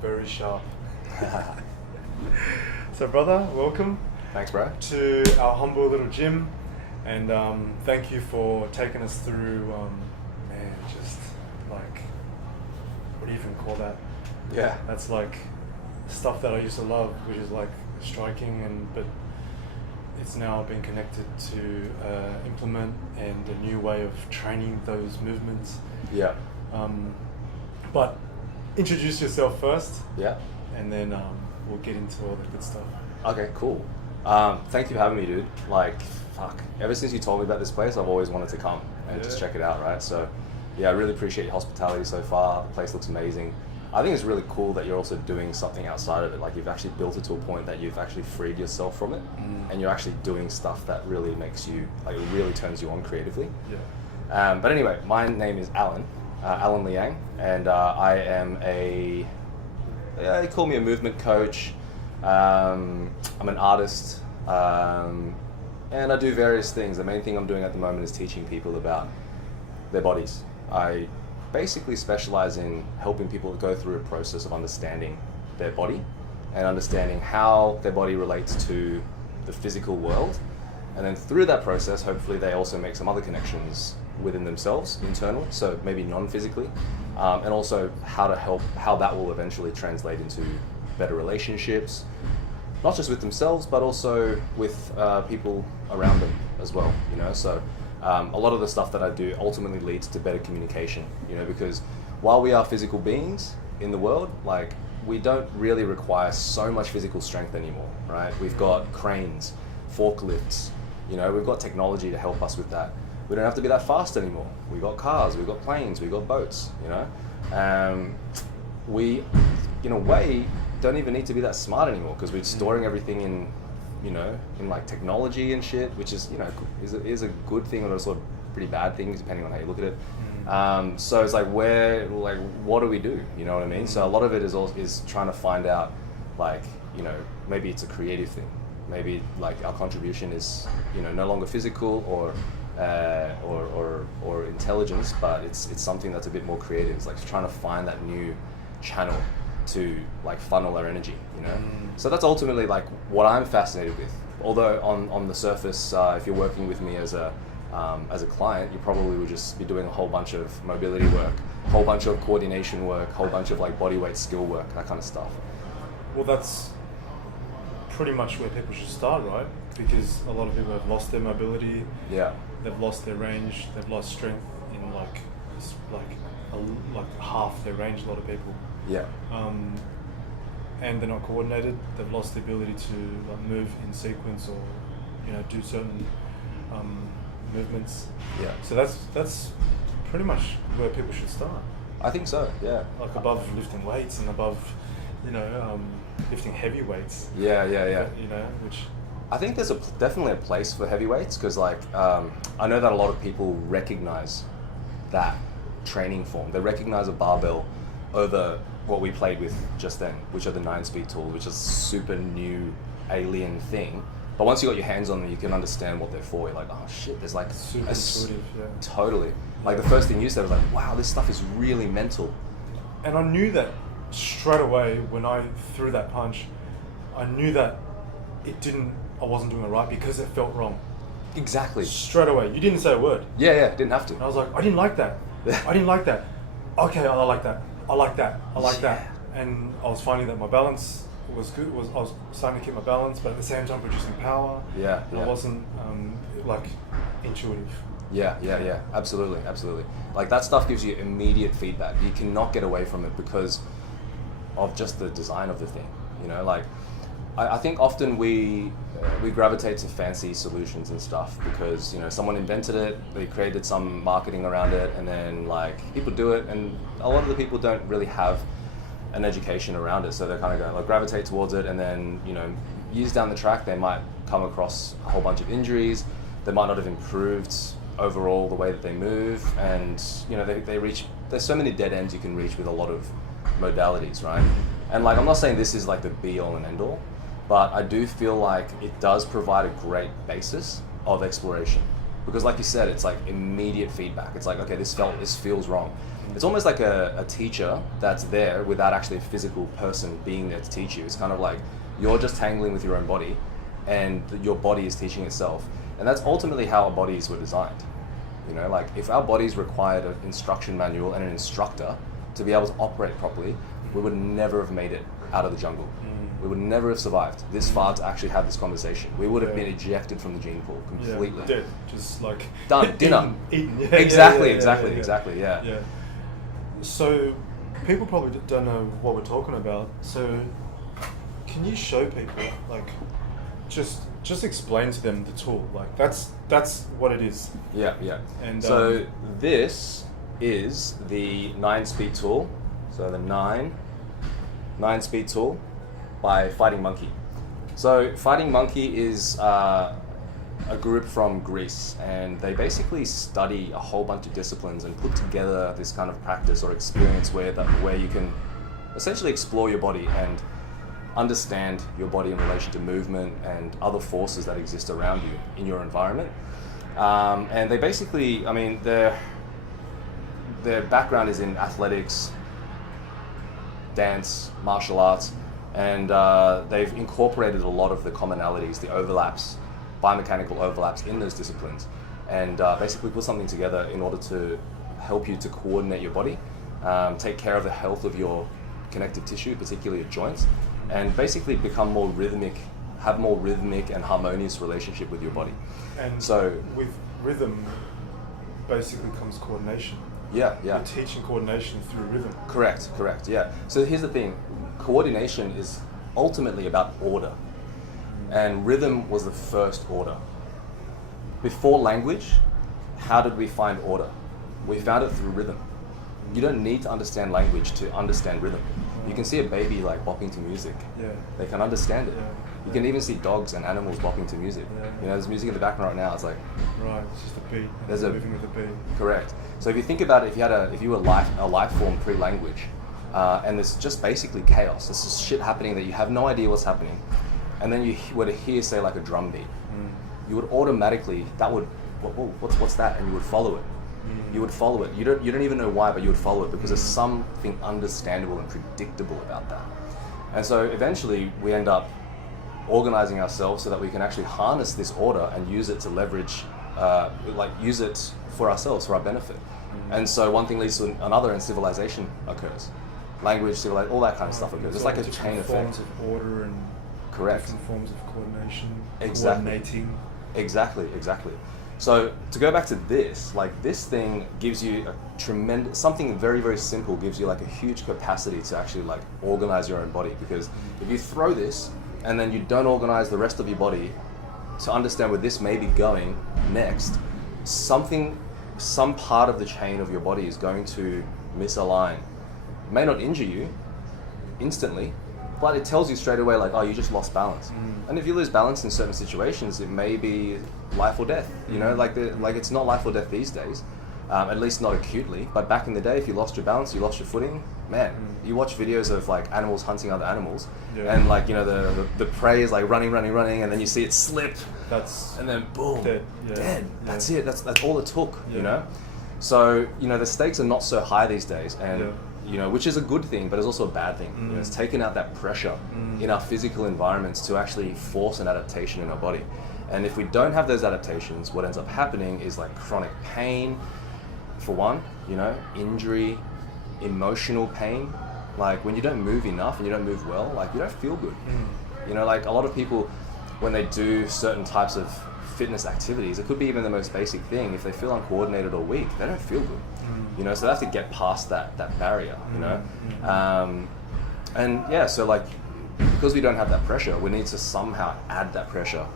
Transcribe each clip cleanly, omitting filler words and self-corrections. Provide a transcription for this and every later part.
very sharp. So brother, welcome. Thanks, bro. To our humble little gym, and thank you for taking us through, man, just like, what do you even call that? Yeah. That's like stuff that I used to love, which is like striking, but it's now been connected to implement and a new way of training those movements. Yeah. But introduce yourself first. Yeah. And then we'll get into all the good stuff. Okay, cool. Thank you for having me, dude. Like, fuck. Ever since you told me about this place, I've always wanted to come and just check it out, right? So, yeah, I really appreciate your hospitality so far. The place looks amazing. I think it's really cool that you're also doing something outside of it. Like, you've actually built it to a point that you've actually freed yourself from it, and you're actually doing stuff that really makes you, like, it really turns you on creatively. Yeah. But anyway, my name is Alan LIANG, and I am they call me a movement coach. I'm an artist, and I do various things. The main thing I'm doing at the moment is teaching people about their bodies. I basically specialize in helping people go through a process of understanding their body and understanding how their body relates to the physical world. And then through that process, hopefully they also make some other connections within themselves, internal, so maybe non-physically, and also how that will eventually translate into better relationships, not just with themselves, but also with people around them as well, you know? So a lot of the stuff that I do ultimately leads to better communication, you know, because while we are physical beings in the world, like, we don't really require so much physical strength anymore, right? We've got cranes, forklifts, you know, we've got technology to help us with that. We don't have to be that fast anymore. We've got cars, we've got planes, we've got boats, you know? We, in a way, don't even need to be that smart anymore because we're storing everything in, you know, in like technology and shit, which is, you know, is a good thing or a sort of pretty bad thing depending on how you look at it. So it's like, what do we do? You know what I mean? So a lot of it is trying to find out, like, you know, maybe it's a creative thing. Maybe like our contribution is, you know, no longer physical or intelligence, but it's something that's a bit more creative. It's like trying to find that new channel to like funnel our energy, you know. So that's ultimately like what I'm fascinated with. Although on the surface, if you're working with me as a client, you probably would just be doing a whole bunch of mobility work, a whole bunch of coordination work, a whole bunch of like body weight skill work, that kind of stuff. Well, that's pretty much where people should start, right? Because a lot of people have lost their mobility. Yeah. They've lost their range. They've lost strength in like half their range. A lot of people. Yeah. And they're not coordinated. They've lost the ability to like move in sequence or, you know, do certain movements. Yeah. So that's pretty much where people should start. I think so. Yeah. Like above lifting weights and above, you know, lifting heavy weights. Yeah. You know, which. I think there's definitely a place for heavyweights because, like, I know that a lot of people recognize that training form. They recognize a barbell over what we played with just then, which are the 9-speed tools, which is a super new alien thing. But once you got your hands on them, you can understand what they're for. You're like, oh shit, there's like super intuitive. Yeah. Totally. Like the first thing you said was like, wow, this stuff is really mental. And I knew that straight away when I threw that punch. I knew that I wasn't doing it right because it felt wrong. Exactly. Straight away. You didn't say a word. Yeah, didn't have to. And I was like, I didn't like that. I didn't like that. Okay, I like that. I like that. I like that. And I was finding that my balance was good. I was starting to keep my balance, but at the same time producing power. Yeah. And I wasn't like intuitive. Yeah. Absolutely. Like that stuff gives you immediate feedback. You cannot get away from it because of just the design of the thing. You know, like I think often we gravitate to fancy solutions and stuff because, you know, someone invented it, they created some marketing around it, and then like people do it, and a lot of the people don't really have an education around it, so they're kind of going like gravitate towards it, and then, you know, years down the track they might come across a whole bunch of injuries. They might not have improved overall the way that they move, and, you know, they reach, there's so many dead ends you can reach with a lot of modalities, right? And like, I'm not saying this is like the be all and end all, but I do feel like it does provide a great basis of exploration. Because like you said, it's like immediate feedback. It's like, okay, this feels wrong. It's almost like a teacher that's there without actually a physical person being there to teach you. It's kind of like you're just tangling with your own body, and your body is teaching itself. And that's ultimately how our bodies were designed. You know, like if our bodies required an instruction manual and an instructor to be able to operate properly, we would never have made it out of the jungle. We would never have survived this far to actually have this conversation. We would have been ejected from the gene pool completely. Dead, just like done, dinner. Eaten. Yeah, Exactly. Yeah. So people probably don't know what we're talking about. So can you show people, like, just explain to them the tool? Like that's what it is. Yeah. And so this is the 9-speed tool. So the 9-speed tool by Fighting Monkey. So Fighting Monkey is a group from Greece, and they basically study a whole bunch of disciplines and put together this kind of practice or experience where you can essentially explore your body and understand your body in relation to movement and other forces that exist around you in your environment. And they basically, I mean, their background is in athletics, dance, martial arts, and they've incorporated a lot of the commonalities, the overlaps, biomechanical overlaps in those disciplines, and basically put something together in order to help you to coordinate your body, take care of the health of your connective tissue, particularly your joints, and basically become more rhythmic, have more rhythmic and harmonious relationship with your body. And so with rhythm basically comes coordination. Yeah. You're teaching coordination through rhythm. Correct, yeah. So here's the thing, coordination is ultimately about order, and rhythm was the first order. Before language, how did we find order? We found it through rhythm. You don't need to understand language to understand rhythm. You can see a baby like bopping to music. Yeah. They can understand it. Yeah. You can even see dogs and animals bopping to music. Yeah. You know, there's music in the background right now. It's like, right, it's just a beat. There's moving with a beat. Correct. So if you think about it, if you were a life form pre-language, and there's just basically chaos. There's just shit happening that you have no idea what's happening, and then you were to hear, say, like a drum beat, you would automatically what's that, and you would follow it. You would follow it. You don't even know why, but you would follow it because there's something understandable and predictable about that. And so eventually we end up organizing ourselves so that we can actually harness this order and use it to leverage, use it for ourselves, for our benefit. And so one thing leads to another, and civilization occurs. Language, civilization, all that kind of stuff occurs. It's like a chain effect. Forms of order and correct. Different forms of coordination. Exactly. Coordinating. Exactly. So to go back to this, like this thing gives you a tremendous, something very, very simple gives you like a huge capacity to actually like organize your own body. Because if you throw this and then you don't organize the rest of your body to understand where this may be going next, some part of the chain of your body is going to misalign. It may not injure you instantly, but it tells you straight away like, oh, you just lost balance. And if you lose balance in certain situations, it may be life or death. You know, like it's not life or death these days, at least not acutely. But back in the day, if you lost your balance, you lost your footing, man. You watch videos of like animals hunting other animals, and like, you know, the prey is like running, and then you see it slip, and then boom, dead. That's it. That's all it took. You know, so you know the stakes are not so high these days, and you know, which is a good thing, but it's also a bad thing. You know, it's taken out that pressure in our physical environments to actually force an adaptation in our body. And if we don't have those adaptations, what ends up happening is like chronic pain, for one, you know, injury, emotional pain. Like when you don't move enough and you don't move well, like you don't feel good. You know, like a lot of people, when they do certain types of fitness activities, it could be even the most basic thing. If they feel uncoordinated or weak, they don't feel good. You know, so they have to get past that barrier, you know? And yeah, so like, because we don't have that pressure, we need to somehow add that pressure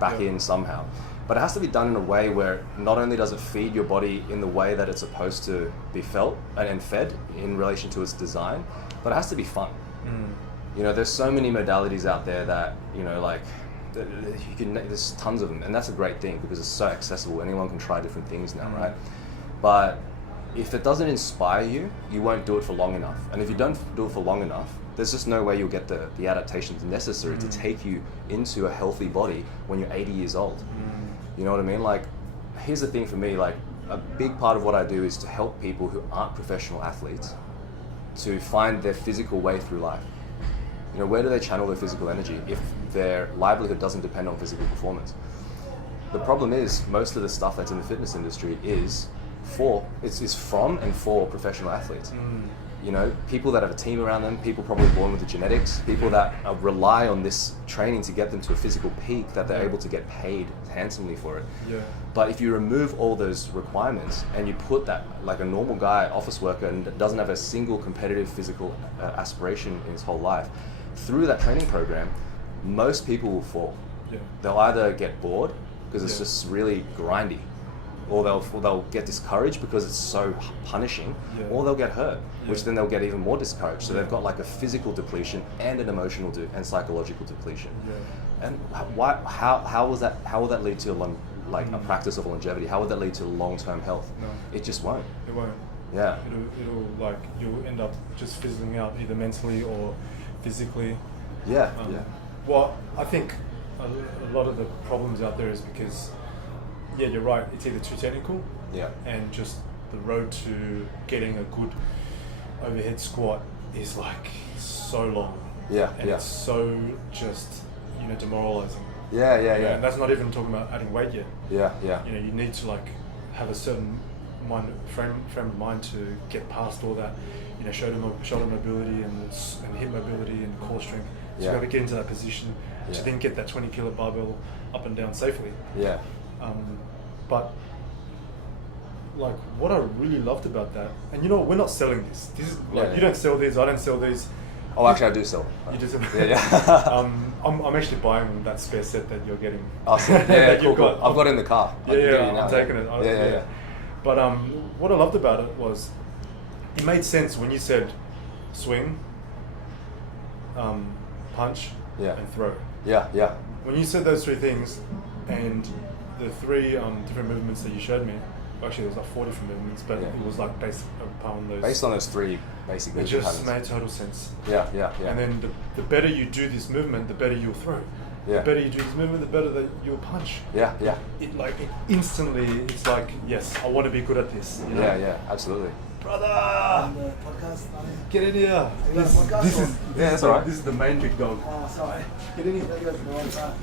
back in somehow. But it has to be done in a way where not only does it feed your body in the way that it's supposed to be felt and fed in relation to its design, but it has to be fun. You know, there's so many modalities out there that, you know, like, there's tons of them, and that's a great thing because it's so accessible. Anyone can try different things now, right? But if it doesn't inspire you, you won't do it for long enough. And if you don't do it for long enough, there's just no way you'll get the adaptations necessary to take you into a healthy body when you're 80 years old. You know what I mean? Like, here's the thing for me, like, a big part of what I do is to help people who aren't professional athletes to find their physical way through life. You know, where do they channel their physical energy if their livelihood doesn't depend on physical performance? The problem is most of the stuff that's in the fitness industry is from and for professional athletes. You know, people that have a team around them, people probably born with the genetics, people that rely on this training to get them to a physical peak that they're able to get paid handsomely for it. Yeah. But if you remove all those requirements and you put that, like a normal guy, office worker, and doesn't have a single competitive physical aspiration in his whole life, through that training program, most people will fall. Yeah. They'll either get bored because it's just really grindy, or they'll get discouraged because it's so punishing, or they'll get hurt, which then they'll get even more discouraged. So they've got like a physical depletion and an emotional and psychological depletion. Yeah. And how will that lead to a practice of longevity? How would that lead to long-term health? No. It just won't. It won't. Yeah. It'll like you'll end up just fizzling out either mentally or physically. Yeah. Well, I think a lot of the problems out there is because, you're right. It's either too technical, and just the road to getting a good overhead squat is like so long. And it's so just demoralizing. And that's not even talking about adding weight yet. You know, you need to like have a certain frame of mind to get past all that. You know, shoulder mobility and hip mobility and core strength. So you got to get into that position to then get that 20 kilo barbell up and down safely. But like what I really loved about that, and you know, we're not selling this. This is like you don't sell these, I don't sell these. Oh, actually, I do sell. You do sell. I'm actually buying that spare set that you're getting. Awesome. Cool. I've got it in the car. I'm taking it. But what I loved about it was, it made sense when you said swing, punch, and throw. When you said those three things, and the three different movements that you showed me, actually there was like 4 different movements, but it was like based on those three basic movement patterns. It just made total sense. And then the better you do this movement, the better you'll throw. The better you do this movement, the better that you'll punch. It instantly, it's like, yes, I want to be good at this. You know? Absolutely. Brother! On the podcast, get in here. That's alright. This is the main big dog. Oh, sorry. Get in here.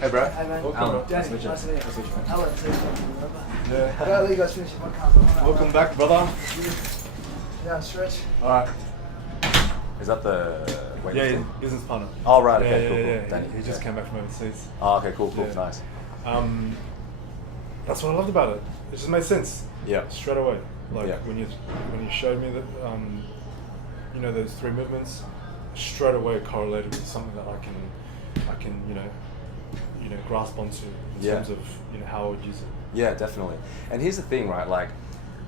Hey, bro. Hey, man. Welcome. Danny, nice to meet you. Alan, too. Yeah. I gotta let you guys finish your podcast. Welcome back, brother. Yeah, stretch. Alright. Is that the weightlifting? Business partner. Oh, right. Okay, cool. Danny. He just came back from overseas. Oh, okay, cool. Nice. That's what I loved about it. It just made sense. Straight away. Like when you showed me that, those three movements, straight away correlated with something that I can grasp onto in terms of how I would use it. Yeah, definitely. And here's the thing, right? Like,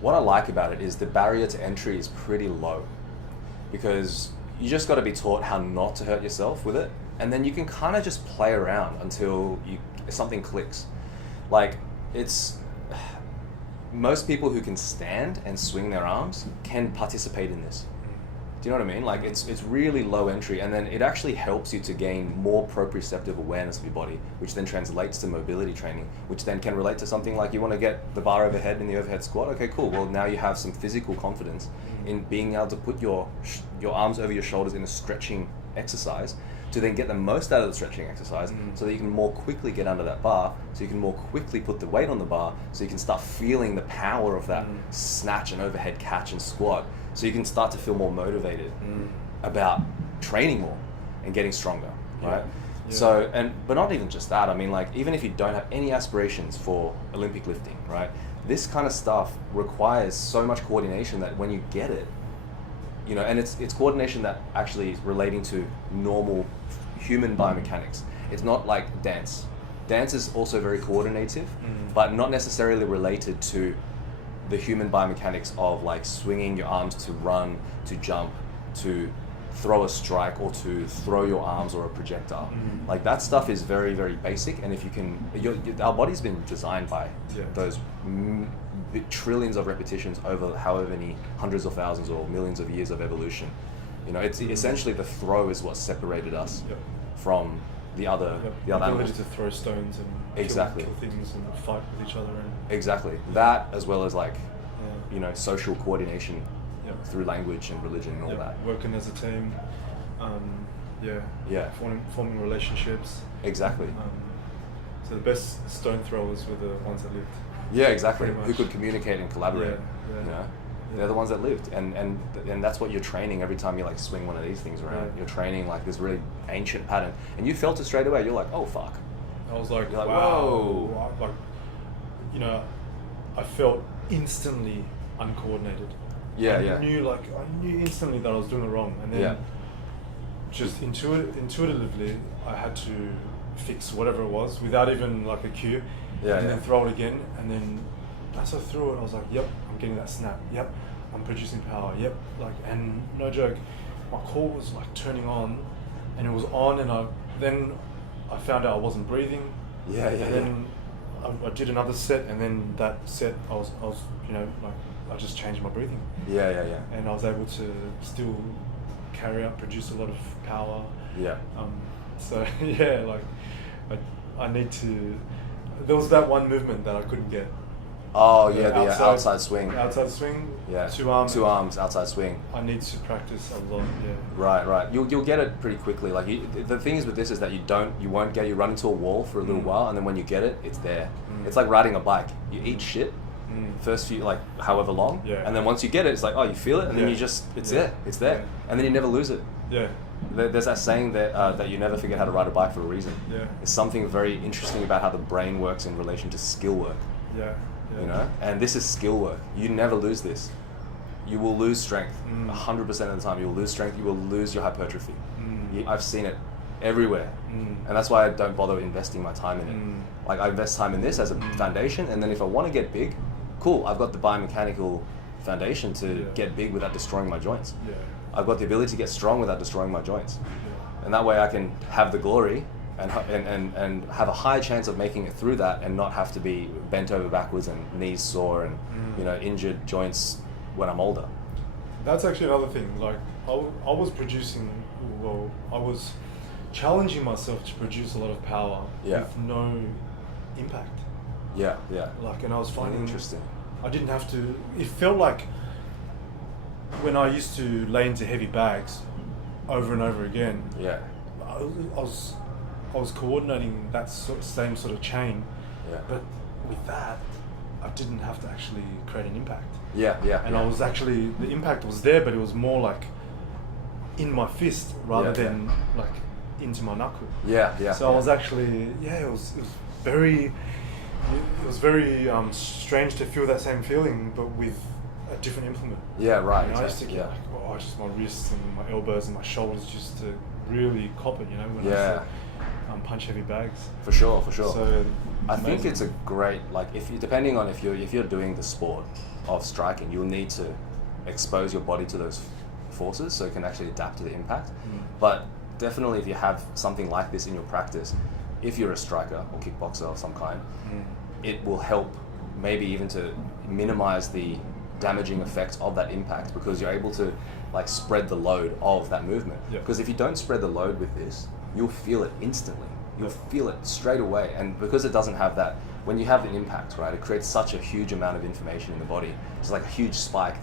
what I like about it is the barrier to entry is pretty low, because you just got to be taught how not to hurt yourself with it, and then you can kind of just play around until something clicks. Like, most people who can stand and swing their arms can participate in this. Do you know what I mean? Like, it's really low entry, and then it actually helps you to gain more proprioceptive awareness of your body, which then translates to mobility training, which then can relate to something like you want to get the bar overhead in the overhead squat. Okay, cool. Well, now you have some physical confidence in being able to put your arms over your shoulders in a stretching exercise, to then get the most out of the stretching exercise, so that you can more quickly get under that bar, so you can more quickly put the weight on the bar, so you can start feeling the power of that snatch and overhead catch and squat, so you can start to feel more motivated about training more and getting stronger, right? So, but not even just that. I mean, like, even if you don't have any aspirations for Olympic lifting, right? This kind of stuff requires so much coordination that when you get it, and it's coordination that actually is relating to normal human biomechanics. It's not like dance. Dance is also very coordinative, but not necessarily related to the human biomechanics of like swinging your arms to run, to jump, to throw a strike, or to throw your arms or a projectile. Like, that stuff is very, very basic, and if you can, our body's been designed by those trillions of repetitions over however many hundreds of thousands or millions of years of evolution. It's essentially the throw is what separated us from the other animals. To throw stones and exactly kill things and fight with each other. Exactly. That, as well as like social coordination Yeah. through language and religion and all Yeah, that. working as a team, Yeah. forming relationships. Exactly. So the best stone throwers were the ones that lived. Yeah, exactly. Pretty Who much. could communicate and collaborate? Yeah, yeah. They're the ones that lived, and that's what you're training every time you like swing one of these things around. Yeah. You're training like this really ancient pattern, and you felt it straight away. You're like, oh fuck. I was like, You're like, wow. whoa. Like, I felt instantly uncoordinated. Yeah, I yeah. knew instantly that I was doing it wrong, and then Yeah. just intuitively, I had to fix whatever it was without even like a cue, Yeah, and yeah. then throw it again, and then as I threw it, I was like, yep, I'm getting that snap. Yep, I'm producing power. Yep, and no joke, my core was like turning on, and it was on, and then I found out I wasn't breathing. Yeah, yeah, And then I did another set, and then that set I was I just changed my breathing, Yeah. and I was able to still produce a lot of power. Yeah. So yeah, like I need to. There was that one movement that I couldn't get. Oh yeah, the outside swing. Outside swing. Yeah. 2 arms. 2 arms outside swing. I need to practice a lot. Yeah. Right. You'll get it pretty quickly. Like the thing is with this is that you run into a wall for a little while, and then when you get it, it's there. It's like riding a bike. You eat shit first few like however long, and then once you get it, it's like oh you feel it, and then you just it's there, and then you never lose it. Yeah. There's that saying that you never forget how to ride a bike for a reason. Yeah. There's something very interesting about how the brain works in relation to skill work. Yeah. And this is skill work. You never lose this. You will lose strength 100% of the time. You will lose strength. You will lose your hypertrophy. I've seen it everywhere, and that's why I don't bother investing my time in it. Like I invest time in this as a foundation, and then if I want to get big, cool. I've got the biomechanical foundation to get big without destroying my joints. Yeah. I've got the ability to get strong without destroying my joints, and that way I can have the glory and have a high chance of making it through that and not have to be bent over backwards and knees sore and injured joints when I'm older. That's actually another thing. Like I was challenging myself to produce a lot of power with no impact. Yeah. Like, and I was finding interesting. I didn't have to. It felt like when I used to lay into heavy bags over and over again. Yeah. I was coordinating that same sort of chain. Yeah. But with that, I didn't have to actually create an impact. Yeah. And I was actually, the impact was there, but it was more like in my fist rather than like into my knuckle. Yeah. So I was actually, it was very strange to feel that same feeling, but with a different implement. Yeah, right. I used to get like, just my wrists and my elbows and my shoulders just to really cop it, when I used to punch heavy bags. For sure. So I think it's a great, like, depending on if you're doing the sport of striking, you'll need to expose your body to those forces so it can actually adapt to the impact. But definitely, if you have something like this in your practice, if you're a striker or kickboxer of some kind, it will help maybe even to minimize the damaging effects of that impact, because you're able to like spread the load of that movement. Because if you don't spread the load with this, you'll feel it instantly. You'll feel it straight away, and because it doesn't have that, when you have an impact, right, it creates such a huge amount of information in the body. It's like a huge spike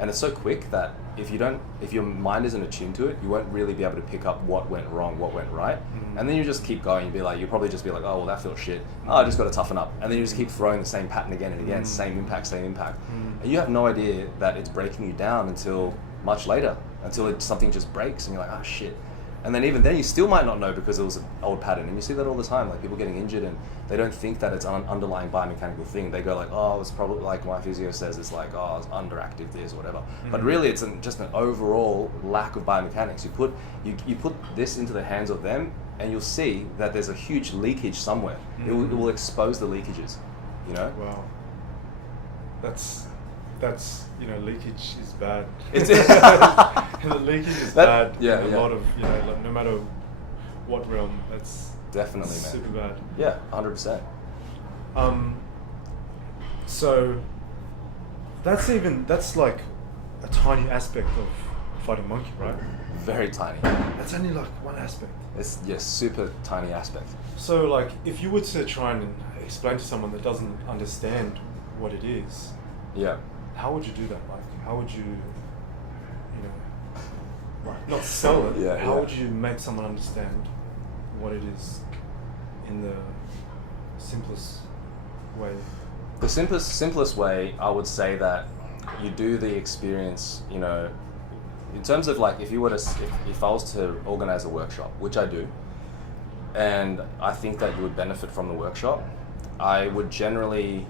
and it's so quick that if your mind isn't attuned to it, you won't really be able to pick up what went wrong, what went right, and then you just keep going. You'll probably just be like, oh well, that feels shit. Oh, I just got to toughen up, and then you just keep throwing the same pattern again and again, same impact, and you have no idea that it's breaking you down until much later, until something just breaks, and you're like, oh shit. And then even then, you still might not know because it was an old pattern. And you see that all the time, like people getting injured and they don't think that it's an underlying biomechanical thing. They go like, oh, it's probably like my physio says, it's like, oh, it's underactive this or whatever. But really, it's just an overall lack of biomechanics. You put this into the hands of them, and you'll see that there's a huge leakage somewhere. It will expose the leakages, Wow. That's leakage is bad. The leakage is bad. Yeah. A lot of like, no matter what realm, that's definitely, man. super bad. Yeah, 100%. So that's like a tiny aspect of fighting monkey, right? Very tiny. That's only like one aspect. It's super tiny aspect. So like, if you were to try and explain to someone that doesn't understand what it is, Yeah. how would you do that? Like, how would you, like, not sell it? Yeah, how yeah. would you make someone understand what it is in the simplest way? The simplest way, I would say that you do the experience, in terms of like, if I was to organize a workshop, which I do, and I think that you would benefit from the workshop, I would generally,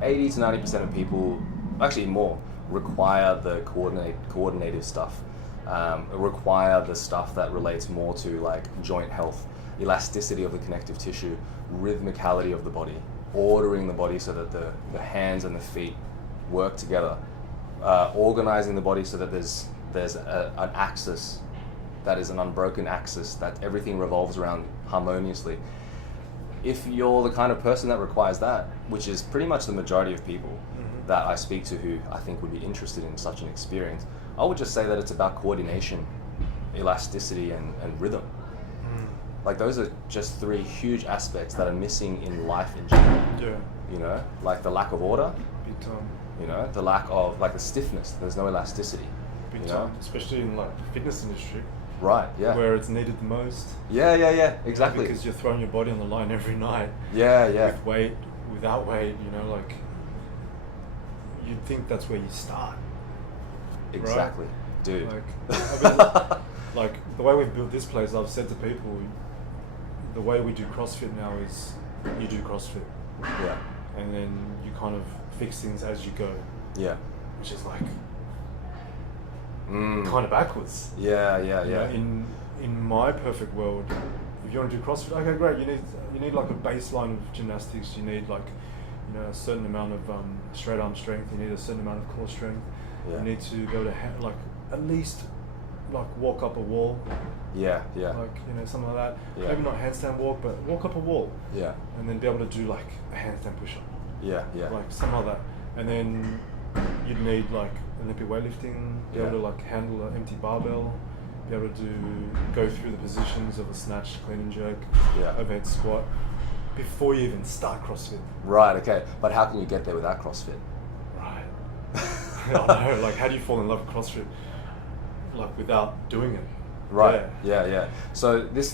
80 to 90% of people, actually more, require the coordinative stuff, require the stuff that relates more to like joint health, elasticity of the connective tissue, rhythmicality of the body, ordering the body so that the hands and the feet work together, organizing the body so that there's an axis that is an unbroken axis, that everything revolves around harmoniously. If you're the kind of person that requires that, which is pretty much the majority of people that I speak to who I think would be interested in such an experience, I would just say that it's about coordination, elasticity, and rhythm. Like, those are just three huge aspects that are missing in life in general. Yeah. Like the lack of order, Big time. the lack of, like, the stiffness, there's no elasticity. Big time. Especially in like the fitness industry. Right, yeah. Where it's needed the most. Yeah, exactly. Because you're throwing your body on the line every night. Yeah. With weight, without weight, like, you'd think that's where you start. Exactly. Right? Dude. Like, I mean, like, the way we've built this place, I've said to people, the way we do CrossFit now is you do CrossFit. Yeah. And then you kind of fix things as you go. Yeah. Which is like kind of backwards. Yeah. In my perfect world, if you want to do CrossFit, okay, great. You need like a baseline of gymnastics. You need like a certain amount of straight arm strength. You need a certain amount of core strength. Yeah. You need to be able to like at least like walk up a wall. Yeah. Like something like that. Yeah. Maybe not handstand walk, but walk up a wall. Yeah. And then be able to do like a handstand push up. Yeah. Like some other, and then you'd need like Olympic weightlifting, be able to like handle an empty barbell, be able to go through the positions of a snatch, clean and jerk, overhead squat, before you even start CrossFit. Right. Okay. But how can you get there without CrossFit? Right. I know. Like, how do you fall in love with CrossFit? Like, without doing it. Right. Yeah. So this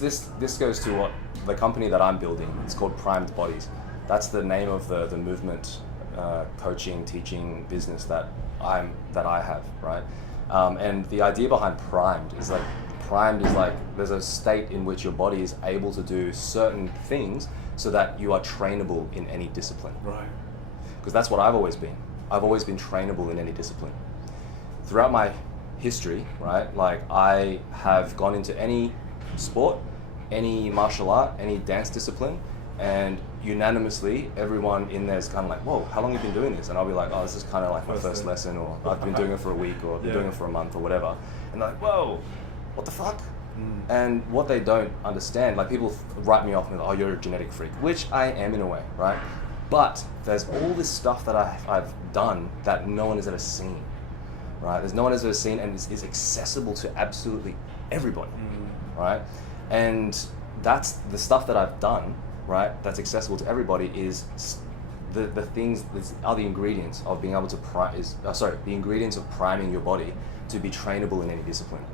goes to what the company that I'm building. It's called Primed Bodies. That's the name of the movement, coaching, teaching business that I have, right? And the idea behind primed is like there's a state in which your body is able to do certain things so that you are trainable in any discipline. Right. Because that's what I've always been. I've always been trainable in any discipline. Throughout my history, right? Like, I have gone into any sport, any martial art, any dance discipline, and unanimously everyone in there is kind of like, whoa, how long have you been doing this? And I'll be like, oh, this is kind of like my first lesson, or I've been doing it for a week, or I've been doing it for a month, or whatever. And they're like, whoa, what the fuck? And what they don't understand, like, people write me off and they're like, oh, you're a genetic freak, which I am in a way, right? But there's all this stuff that I've done that no one has ever seen, right? There's no one has ever seen, and it's accessible to absolutely everybody, right? And that's the stuff that I've done, right? That's accessible to everybody is the things that are the ingredients of being able to the ingredients of priming your body to be trainable in any discipline.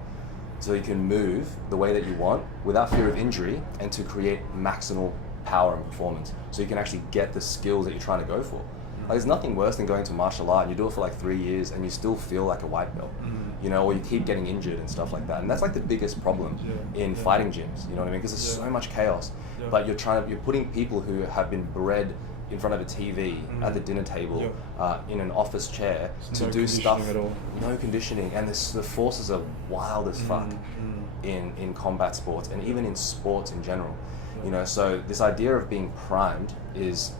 So you can move the way that you want without fear of injury, and to create maximal power and performance. So you can actually get the skills that you're trying to go for. Like, there's nothing worse than going to martial art and you do it for like 3 years and you still feel like a white belt, or you keep getting injured and stuff like that. And that's like the biggest problem in fighting gyms, you know what I mean? Because there's so much chaos, but you're putting people who have been bred in front of a TV at the dinner table, in an office chair, to do stuff. At all. No conditioning, and the forces are wild as fuck in combat sports, and even in sports in general. So this idea of being primed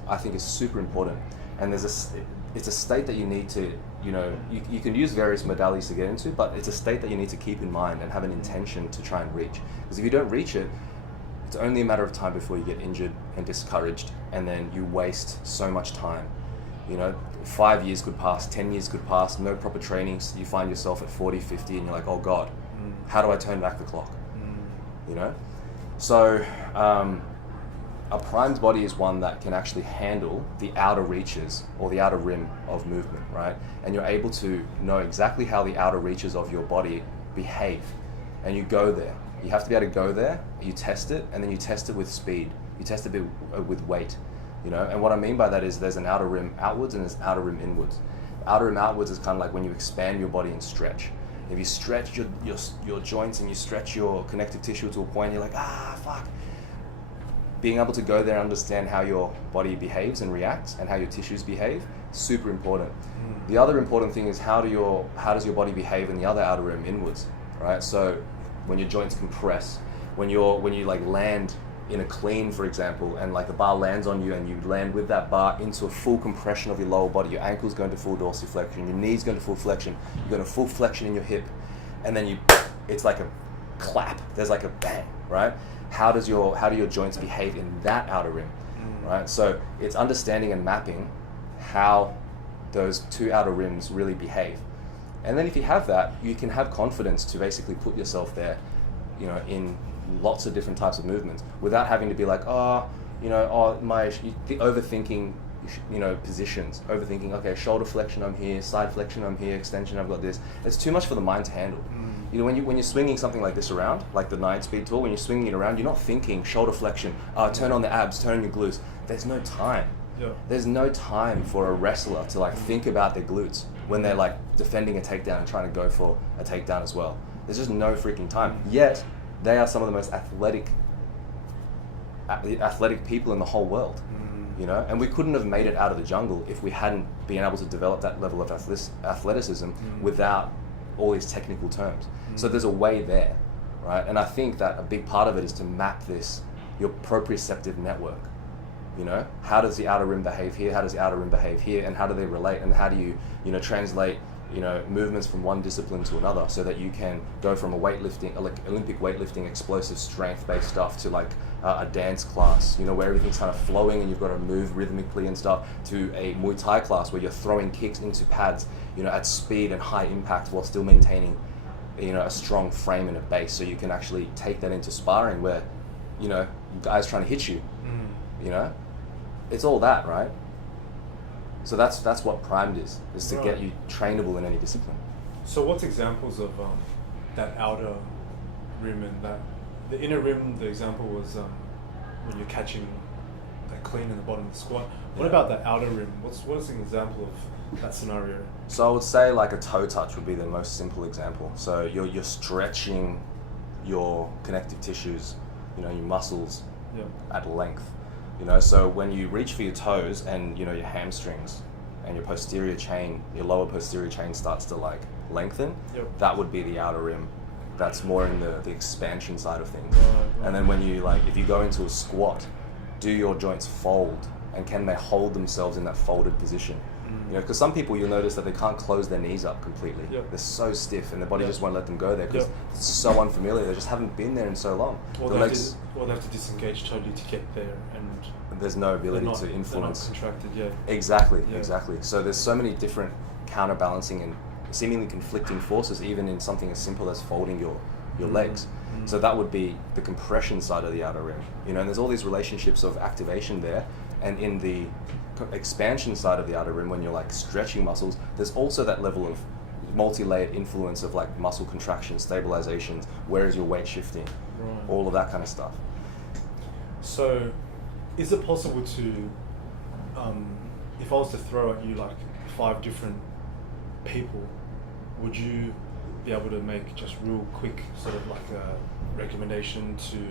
I think is super important. And it's a state that you need to, you can use various modalities to get into, but it's a state that you need to keep in mind and have an intention to try and reach. Because if you don't reach it, it's only a matter of time before you get injured and discouraged, and then you waste so much time. 5 years could pass, 10 years could pass, no proper training, so you find yourself at 40, 50, and you're like, oh God, how do I turn back the clock? So a primed body is one that can actually handle the outer reaches or the outer rim of movement, right? And you're able to know exactly how the outer reaches of your body behave. And you go there. You have to be able to go there, you test it, and then you test it with speed. You test it with weight, you know? And what I mean by that is there's an outer rim outwards and there's an outer rim inwards. Outer rim outwards is kind of like when you expand your body and stretch. If you stretch your joints and you stretch your connective tissue to a point, you're like, fuck. Being able to go there and understand how your body behaves and reacts and how your tissues behave, super important. The other important thing is how does your body behave in the other outer rim inwards, right? So when your joints compress, when you like land in a clean, for example, and like the bar lands on you and you land with that bar into a full compression of your lower body, your ankle's going to full dorsiflexion, your knee's going to full flexion, you're going to full flexion in your hip, and then it's like a clap, there's like a bang, right? How do your joints behave in that outer rim, right? So it's understanding and mapping how those two outer rims really behave. And then if you have that, you can have confidence to basically put yourself there, you know, in lots of different types of movements without having to be like, the overthinking, you know, positions, overthinking, okay, shoulder flexion, I'm here, side flexion, I'm here, extension, I've got this. It's too much for the mind to handle. You know, when you're swinging something like this around, like the 9-speed tool, when you're swinging it around, you're not thinking shoulder flexion, turn on the abs, turn on your glutes. There's no time. Yeah. There's no time for a wrestler to like think about their glutes when they're like defending a takedown and trying to go for a takedown as well. There's just no freaking time. Yet they are some of the most athletic people in the whole world. You know, and we couldn't have made it out of the jungle if we hadn't been able to develop that level of athleticism without all these technical terms. So there's a way there, right? And I think that a big part of it is to map your proprioceptive network. You know, how does the outer rim behave here? How does the outer rim behave here? And how do they relate? And how do you translate, movements from one discipline to another so that you can go from a weightlifting, like Olympic weightlifting, explosive strength-based stuff to like a dance class, where everything's kind of flowing and you've got to move rhythmically and stuff, to a Muay Thai class where you're throwing kicks into pads, at speed and high impact while still maintaining, a strong frame and a base, so you can actually take that into sparring where, guys trying to hit you, it's all that, right? So that's what primed is to get you trainable in any discipline. So what's examples of that outer rim and that the inner rim? The example was when you're catching that clean in the bottom of the squat. What about that outer rim? What is an example of that scenario? So I would say like a toe touch would be the most simple example. So you're stretching your connective tissues, your muscles at length. So when you reach for your toes and your hamstrings and your posterior chain, your lower posterior chain starts to like lengthen, that would be the outer rim. That's more in the expansion side of things. Right. And then when you if you go into a squat, do your joints fold, and can they hold themselves in that folded position? Because some people, you'll notice that they can't close their knees up completely. They're so stiff and their body just won't let them go there because it's so unfamiliar. They just haven't been there in so long. Or they have to disengage totally to get there, and there's no ability to influence. They're not contracted, Exactly. So there's so many different counterbalancing and seemingly conflicting forces, even in something as simple as folding your legs. So that would be the compression side of the outer rim. And there's all these relationships of activation there, and in the expansion side of the outer rim, when you're stretching muscles, there's also that level of multi-layered influence of muscle contraction, stabilizations, where is your weight shifting, all of that kind of stuff. So is it possible to, if I was to throw at you 5 different people, would you be able to make just real quick sort of a recommendation to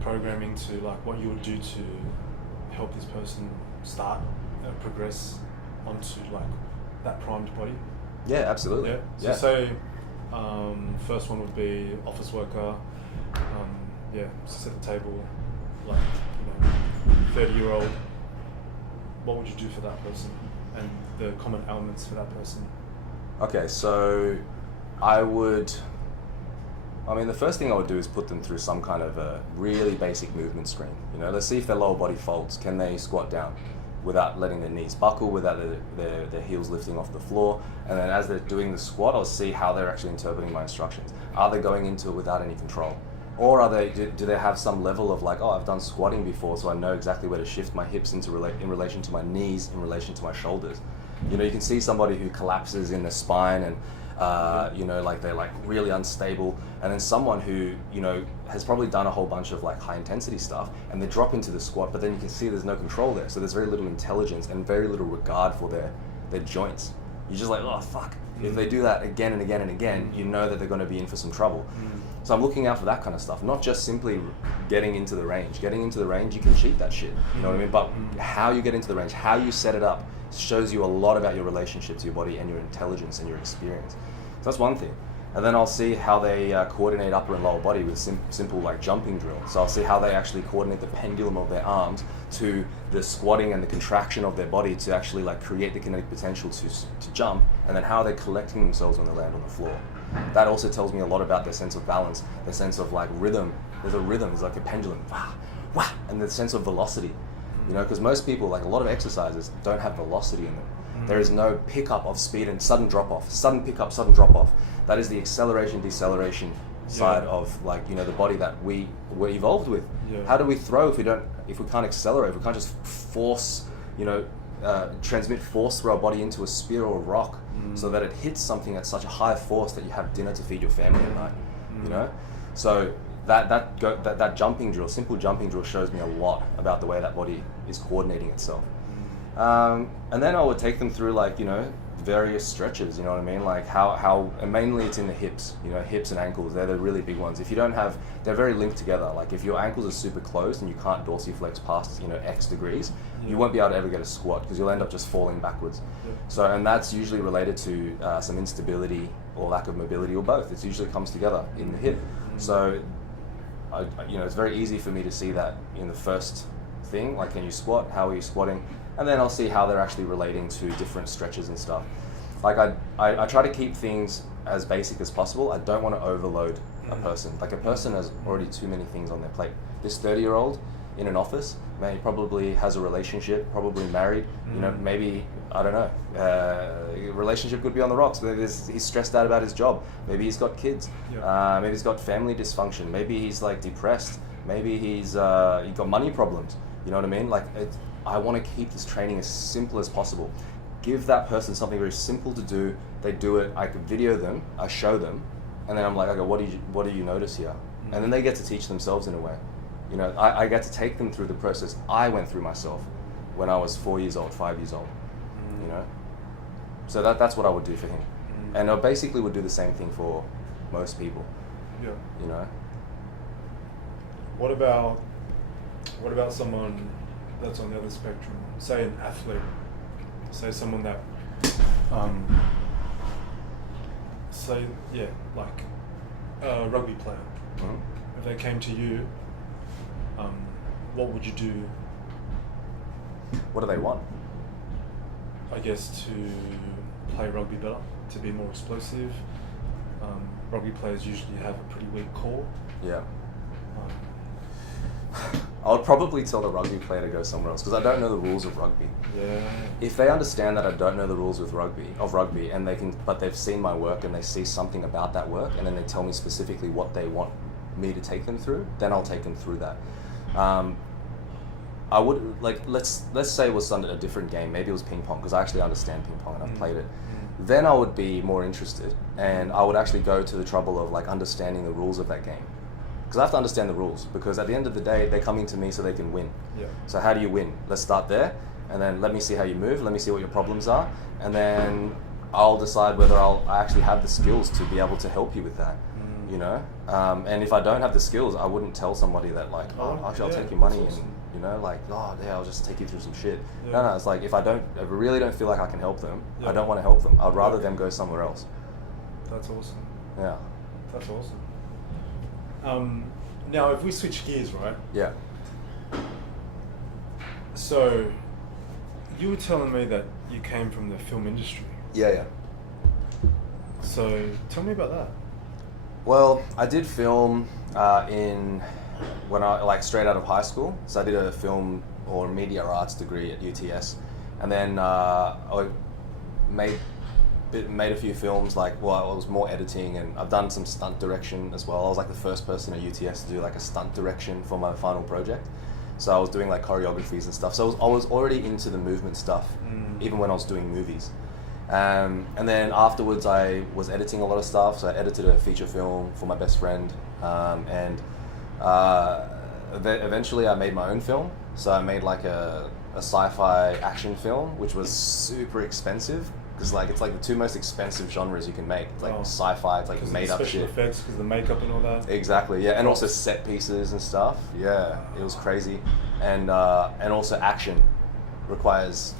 programming to what you would do to help this person start progress onto that primed body? Yeah, absolutely. So say first one would be office worker, sits at the table, 30-year-old. What would you do for that person and the common elements for that person? Okay, so the first thing I would do is put them through some kind of a really basic movement screen. Let's see if their lower body folds. Can they squat down without letting their knees buckle, without their heels lifting off the floor? And then as they're doing the squat, I'll see how they're actually interpreting my instructions. Are they going into it without any control? Or are they? Do they have some level of like, oh, I've done squatting before, so I know exactly where to shift my hips in relation to my knees, in relation to my shoulders. You know, you can see somebody who collapses in the spine and you know, like they're like really unstable, and then someone who, you know, has probably done a whole bunch of like high intensity stuff, and they drop into the squat, but then you can see there's no control there, so there's very little intelligence and very little regard for their joints. You're just like, oh fuck. If they do that again and again and again, you know that they're going to be in for some trouble. So I'm looking out for that kind of stuff, not just simply getting into the range. Getting into the range, you can cheat that shit, you know what I mean? But how you get into the range, how you set it up, shows you a lot about your relationship to your body and your intelligence and your experience. So that's one thing. And then I'll see how they coordinate upper and lower body with simple like jumping drill. So I'll see how they actually coordinate the pendulum of their arms to the squatting and the contraction of their body to actually like create the kinetic potential to jump, and then how they're collecting themselves when they land on the floor. That also tells me a lot about their sense of balance, their sense of like rhythm. There's a rhythm, it's like a pendulum, wah, wah, and the sense of velocity. You know, because most people, like a lot of exercises, don't have velocity in them. There is no pickup of speed and sudden drop off, sudden pickup, sudden drop off. That is the acceleration, deceleration side of like, you know, the body that we were evolved with. How do we throw if we can't accelerate, if we can't just force, you know, transmit force through our body into a spear or a rock so that it hits something at such a high force that you have dinner to feed your family at night, you know? So that jumping drill, simple jumping drill, shows me a lot about the way that body is coordinating itself. And then I would take them through like, you know, various stretches, you know what I mean? Like how and mainly it's in the hips, you know, hips and ankles, they're the really big ones. If you don't have, they're very linked together. Like if your ankles are super closed and you can't dorsiflex past, you know, X degrees, you won't be able to ever get a squat because you'll end up just falling backwards. So, and that's usually related to some instability or lack of mobility or both. It usually comes together in the hip. So, you know, it's very easy for me to see that in the first thing, like can you squat, how are you squatting? And then I'll see how they're actually relating to different stretches and stuff. Like I try to keep things as basic as possible. I don't want to overload a person. Like a person has already too many things on their plate. This 30-year-old in an office, man, he probably has a relationship, probably married, you know, maybe, I don't know, relationship could be on the rocks. Maybe he's stressed out about his job. Maybe he's got kids. Maybe he's got family dysfunction. Maybe he's like depressed. Maybe he's got money problems. You know what I mean? Like, I want to keep this training as simple as possible. Give that person something very simple to do. They do it. I can video them. I show them, and then I'm like, okay, what do you notice here? And then they get to teach themselves in a way. You know, I get to take them through the process I went through myself when I was 4 years old, 5 years old. You know, so that's what I would do for him, and I basically would do the same thing for most people. Yeah. You know. What about someone that's on the other spectrum? Say an athlete. Say someone that, like a rugby player. If they came to you, what would you do? What do they want? I guess to play rugby better, to be more explosive. Rugby players usually have a pretty weak core. Yeah. I would probably tell the rugby player to go somewhere else because I don't know the rules of rugby. Yeah. If they understand that I don't know the rules of rugby, and but they've seen my work and they see something about that work, and then they tell me specifically what they want me to take them through, then I'll take them through that. I would like let's say it was a different game. Maybe it was ping pong because I actually understand ping pong and I've played it. Then I would be more interested, and I would actually go to the trouble of like understanding the rules of that game. Because I have to understand the rules, because at the end of the day, they're coming to me so they can win. Yeah. So how do you win? Let's start there, and then let me see how you move, let me see what your problems are, and then I'll decide whether I actually have the skills to be able to help you with that, you know? And if I don't have the skills, I wouldn't tell somebody that like, oh, actually I'll take your money and, you know, like, oh yeah, I'll just take you through some shit. Yeah. No, it's like, if I really don't feel like I can help them, I don't want to help them. I'd rather them go somewhere else. That's awesome. Yeah. That's awesome. Now, if we switch gears, right? Yeah. So, you were telling me that you came from the film industry. Yeah. So, tell me about that. Well, I did film when I straight out of high school. So I did a film or media arts degree at UTS, and then I made made a few films. Like, well, I was more editing, and I've done some stunt direction as well. I was like the first person at UTS to do like a stunt direction for my final project. So I was doing like choreographies and stuff. So I was already into the movement stuff, even when I was doing movies. And then afterwards, I was editing a lot of stuff. So I edited a feature film for my best friend, and eventually I made my own film. So I made like a sci-fi action film, which was super expensive because like it's like the two most expensive genres you can make. It's like sci-fi, it's like made up special shit. effects, because the makeup and all that. Exactly, yeah, and also set pieces and stuff. Yeah, it was crazy, and also action requires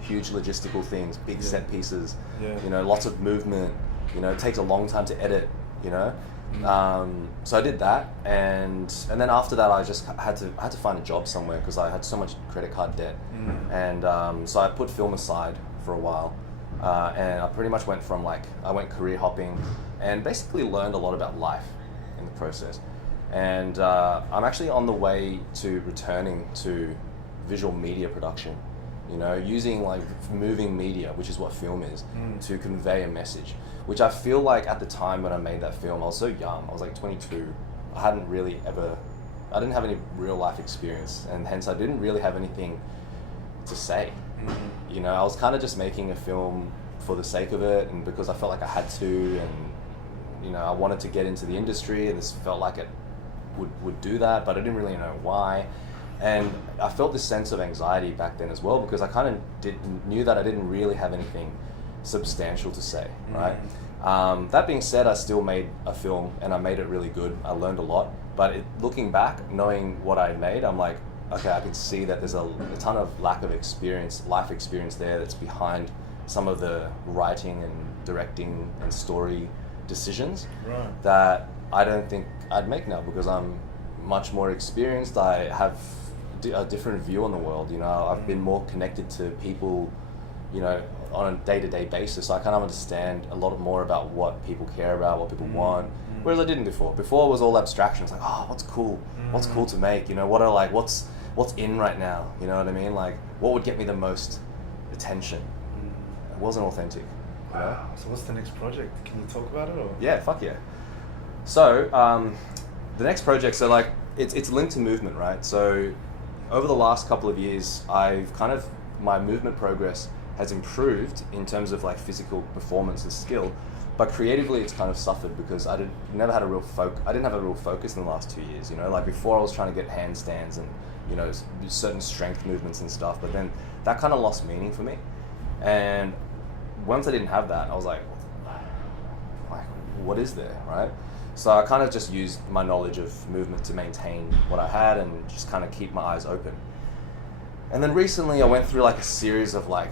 huge logistical things, big set pieces. Yeah. You know, lots of movement. You know, it takes a long time to edit. You know. So I did that, and then after that, I just had to find a job somewhere because I had so much credit card debt, and so I put film aside for a while, and I pretty much went career hopping, and basically learned a lot about life in the process, and I'm actually on the way to returning to visual media production, you know, using like moving media, which is what film is, to convey a message. Which I feel like at the time when I made that film, I was so young. I was like 22. I didn't have any real life experience, and hence I didn't really have anything to say. You know, I was kind of just making a film for the sake of it, and because I felt like I had to, and you know, I wanted to get into the industry, and this felt like it would do that, but I didn't really know why. And I felt this sense of anxiety back then as well, because I kind of knew that I didn't really have anything substantial to say, right? That being said, I still made a film, and I made it really good. I learned a lot, but looking back, knowing what I made, I'm like, okay, I can see that there's a ton of lack of life experience there that's behind some of the writing and directing and story decisions that I don't think I'd make now, because I'm much more experienced. I have a different view on the world, you know. I've been more connected to people, you know, on a day-to-day basis. So I kind of understand a lot more about what people care about, what people want, whereas I didn't before. Before it was all abstraction. It's like, oh, what's cool? What's cool to make? You know, what's in right now? You know what I mean? Like, what would get me the most attention? It wasn't authentic. You know? So what's the next project? Can you talk about it? Or? Yeah, fuck yeah. So the next project, so like it's linked to movement, right? So over the last couple of years, my movement progress has improved in terms of like physical performance and skill, but creatively it's kind of suffered because I didn't have a real focus in the last 2 years. You know, like before I was trying to get handstands and, you know, certain strength movements and stuff, but then that kind of lost meaning for me. And once I didn't have that, I was like, what is there, right? So I kind of just used my knowledge of movement to maintain what I had and just kind of keep my eyes open. And then recently I went through like a series of like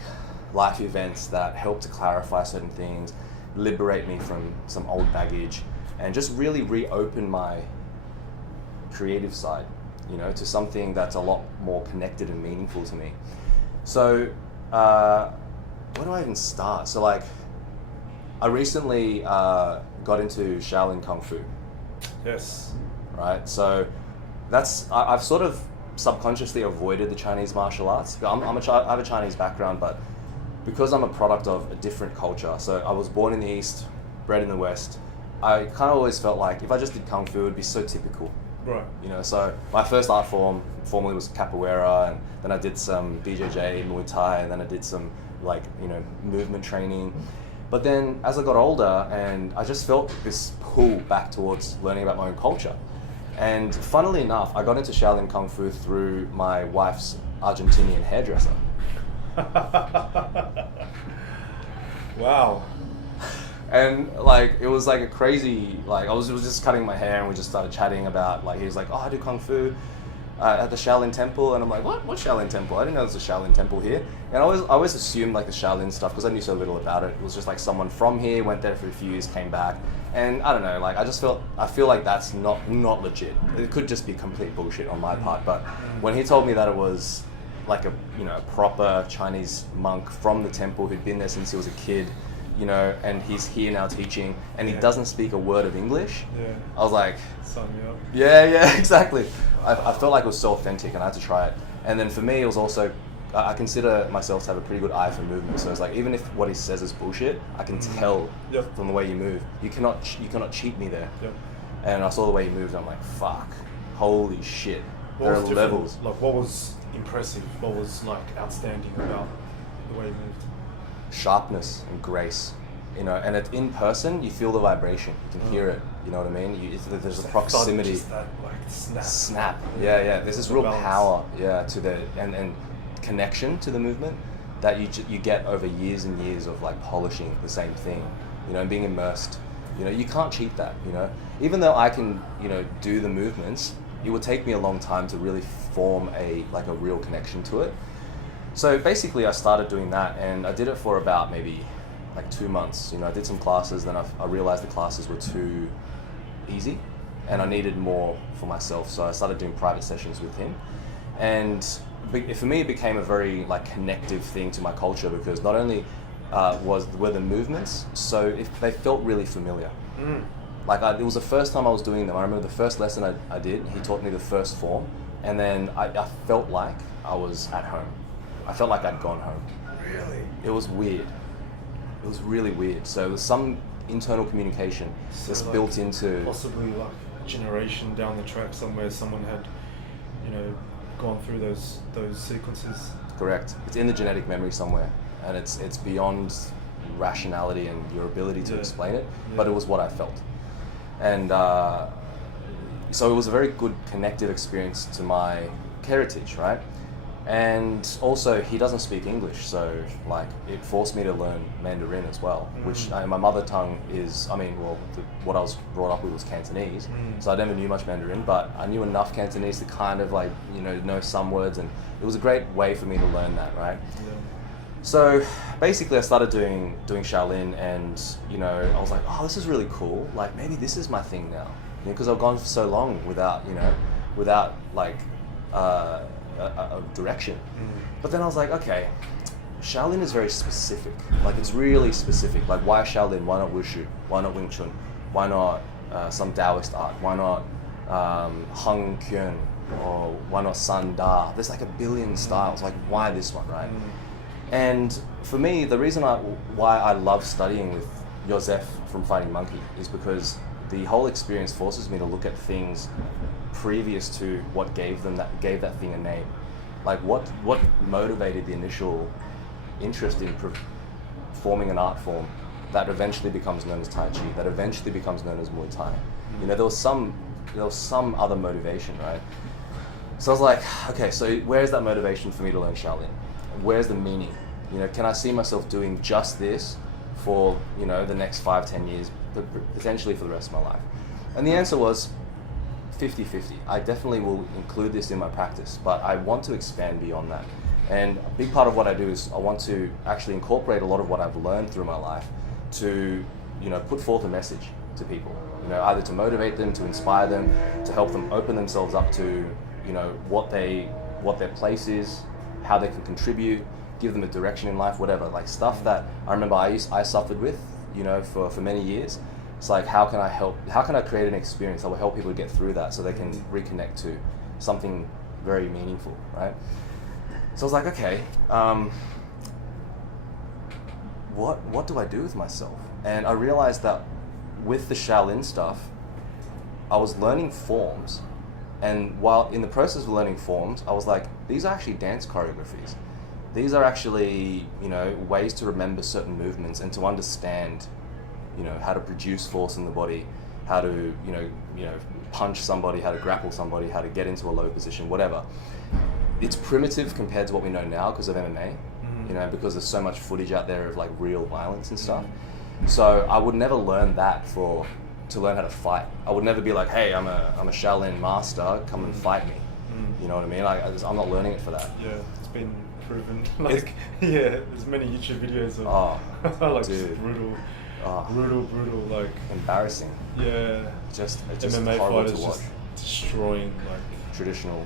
life events that helped to clarify certain things, liberate me from some old baggage, and just really reopen my creative side, you know, to something that's a lot more connected and meaningful to me. So where do I even start? So like, I recently got into Shaolin Kung Fu. Yes. Right, so I've sort of subconsciously avoided the Chinese martial arts. I have a Chinese background, but because I'm a product of a different culture, so I was born in the East, bred in the West, I kind of always felt like if I just did Kung Fu, it would be so typical. Right. You know, so my first art form formally was capoeira, and then I did some BJJ, Muay Thai, and then I did some like, you know, movement training. But then as I got older, and I just felt this pull back towards learning about my own culture. And funnily enough, I got into Shaolin Kung Fu through my wife's Argentinian hairdresser. Wow. And like, it was like a crazy, like I was just cutting my hair and we just started chatting about, like, he was like, oh, I do Kung Fu at the Shaolin Temple. And I'm like, what Shaolin Temple? I didn't know there was a Shaolin Temple here. And I always assumed like the Shaolin stuff, because I knew so little about it. It was just like someone from here, went there for a few years, came back. And I don't know, like I feel like that's not legit. It could just be complete bullshit on my part. But when he told me that it was like a, you know, a proper Chinese monk from the temple who'd been there since he was a kid, you know, and he's here now teaching, and he doesn't speak a word of English. Yeah. I was like, sign me up. yeah, exactly. I felt like it was so authentic, and I had to try it. And then for me, it was also I consider myself to have a pretty good eye for movement. So it's like, even if what he says is bullshit, I can tell Yep. from the way you move. You cannot cheat me there. Yep. And I saw the way he moved, and I'm like, fuck, holy shit. What There was are different? levels. Like, what was impressive? What was like outstanding about the way he moved? Sharpness and grace, you know, and in person you feel the vibration, you can hear it, you know what I mean, there's a That proximity, thud, just that like snap. yeah, there's this The real balance. power, to the and connection to the movement that you get over years and years of like polishing the same thing, you know, and being immersed. You know, you can't cheat that, you know, even though I can, you know, do the movements, it would take me a long time to really form a real connection to it. So basically I started doing that, and I did it for about maybe like 2 months. You know, I did some classes, then I realized the classes were too easy and I needed more for myself. So I started doing private sessions with him, and for me it became a very like connective thing to my culture, because not only were the movements, so they felt really familiar. Like it was the first time I was doing them. I remember the first lesson I did, he taught me the first form, and then I felt like I was at home. I felt like I'd gone home. Really? It was weird. It was really weird. So there was some internal communication that's like, built into... possibly like a generation down the track somewhere, someone had, you know, gone through those sequences. Correct. It's in the genetic memory somewhere, and it's beyond rationality and your ability to explain it, but it was what I felt. And so it was a very good connective experience to my heritage, right? And also he doesn't speak English, so like it forced me to learn Mandarin as well, which my mother tongue is, what I was brought up with was Cantonese, so I never knew much Mandarin, but I knew enough Cantonese to kind of like, you know some words, and it was a great way for me to learn that, right? Yeah. So basically I started doing Shaolin, and you know, I was like, oh, this is really cool, like maybe this is my thing now, because I've gone for so long without like a direction. But then I was like, okay, Shaolin is very specific, like it's really specific, like why Shaolin, why not Wushu, why not Wing Chun, why not some Taoist art, why not Hung Kyun, or why not San Da? There's like a billion styles, like why this one, right? And for me, the reason why I love studying with Joseph from Fighting Monkey is because the whole experience forces me to look at things previous to what gave that thing a name. Like what motivated the initial interest in forming an art form that eventually becomes known as Tai Chi, that eventually becomes known as Muay Thai. You know, there was some other motivation, right? So I was like, okay, so where's that motivation for me to learn Shaolin? Where's the meaning? You know, can I see myself doing just this for, you know, the next 5-10 years, potentially for the rest of my life? And the answer was 50-50. I definitely will include this in my practice, but I want to expand beyond that. And a big part of what I do is I want to actually incorporate a lot of what I've learned through my life to, you know, put forth a message to people. You know, either to motivate them, to inspire them, to help them open themselves up to, you know, what their place is, how they can contribute, give them a direction in life, whatever. Like stuff that I remember I suffered with, you know, for many years. It's like, how can I create an experience that will help people get through that so they can reconnect to something very meaningful, right? So I was like, okay, what do I do with myself? And I realized that with the Shaolin stuff, I was learning forms, and while in the process of learning forms, I was like, these are actually dance choreographies. These are actually, you know, ways to remember certain movements and to understand, you know, how to produce force in the body, how to, you know, punch somebody, how to grapple somebody, how to get into a low position, whatever. It's primitive compared to what we know now because of MMA, you know, because there's so much footage out there of like real violence and stuff. So I would never learn that to learn how to fight. I would never be like, hey, I'm a Shaolin master, come and fight me. You know what I mean? Like I'm not learning it for that. Yeah, it's been proven. Like, yeah, there's many YouTube videos of like dude. brutal, like Embarrassing. yeah, It's just MMA horrible fighters to watch. just destroying like Traditional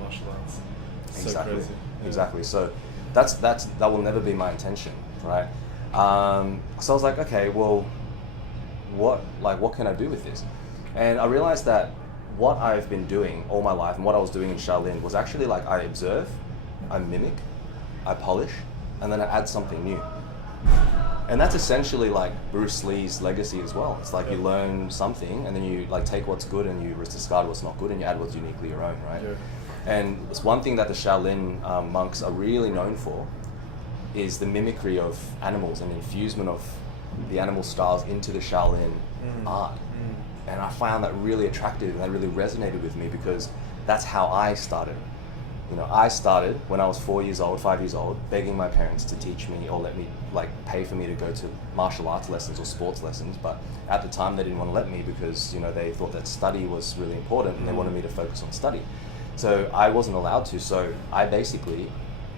martial arts. It's Exactly. So crazy. Yeah. Exactly. So that will never be my intention, right? So I was like, okay, well, what can I do with this? And I realized that what I've been doing all my life and what I was doing in Shaolin was actually like I observe I mimic, I polish, and then I add something new. And that's essentially like Bruce Lee's legacy as well. It's like you learn something and then you like take what's good and you discard what's not good and you add what's uniquely your own, right? Yeah. And it's one thing that the Shaolin monks are really known for is the mimicry of animals and infusement of the animal styles into the Shaolin art. And I found that really attractive and that really resonated with me because that's how I started. You know, I started when I was 5 years old, begging my parents to teach me or let me, like, pay for me to go to martial arts lessons or sports lessons. But at the time, they didn't want to let me because, you know, they thought that study was really important and they wanted me to focus on study. So I wasn't allowed to. So I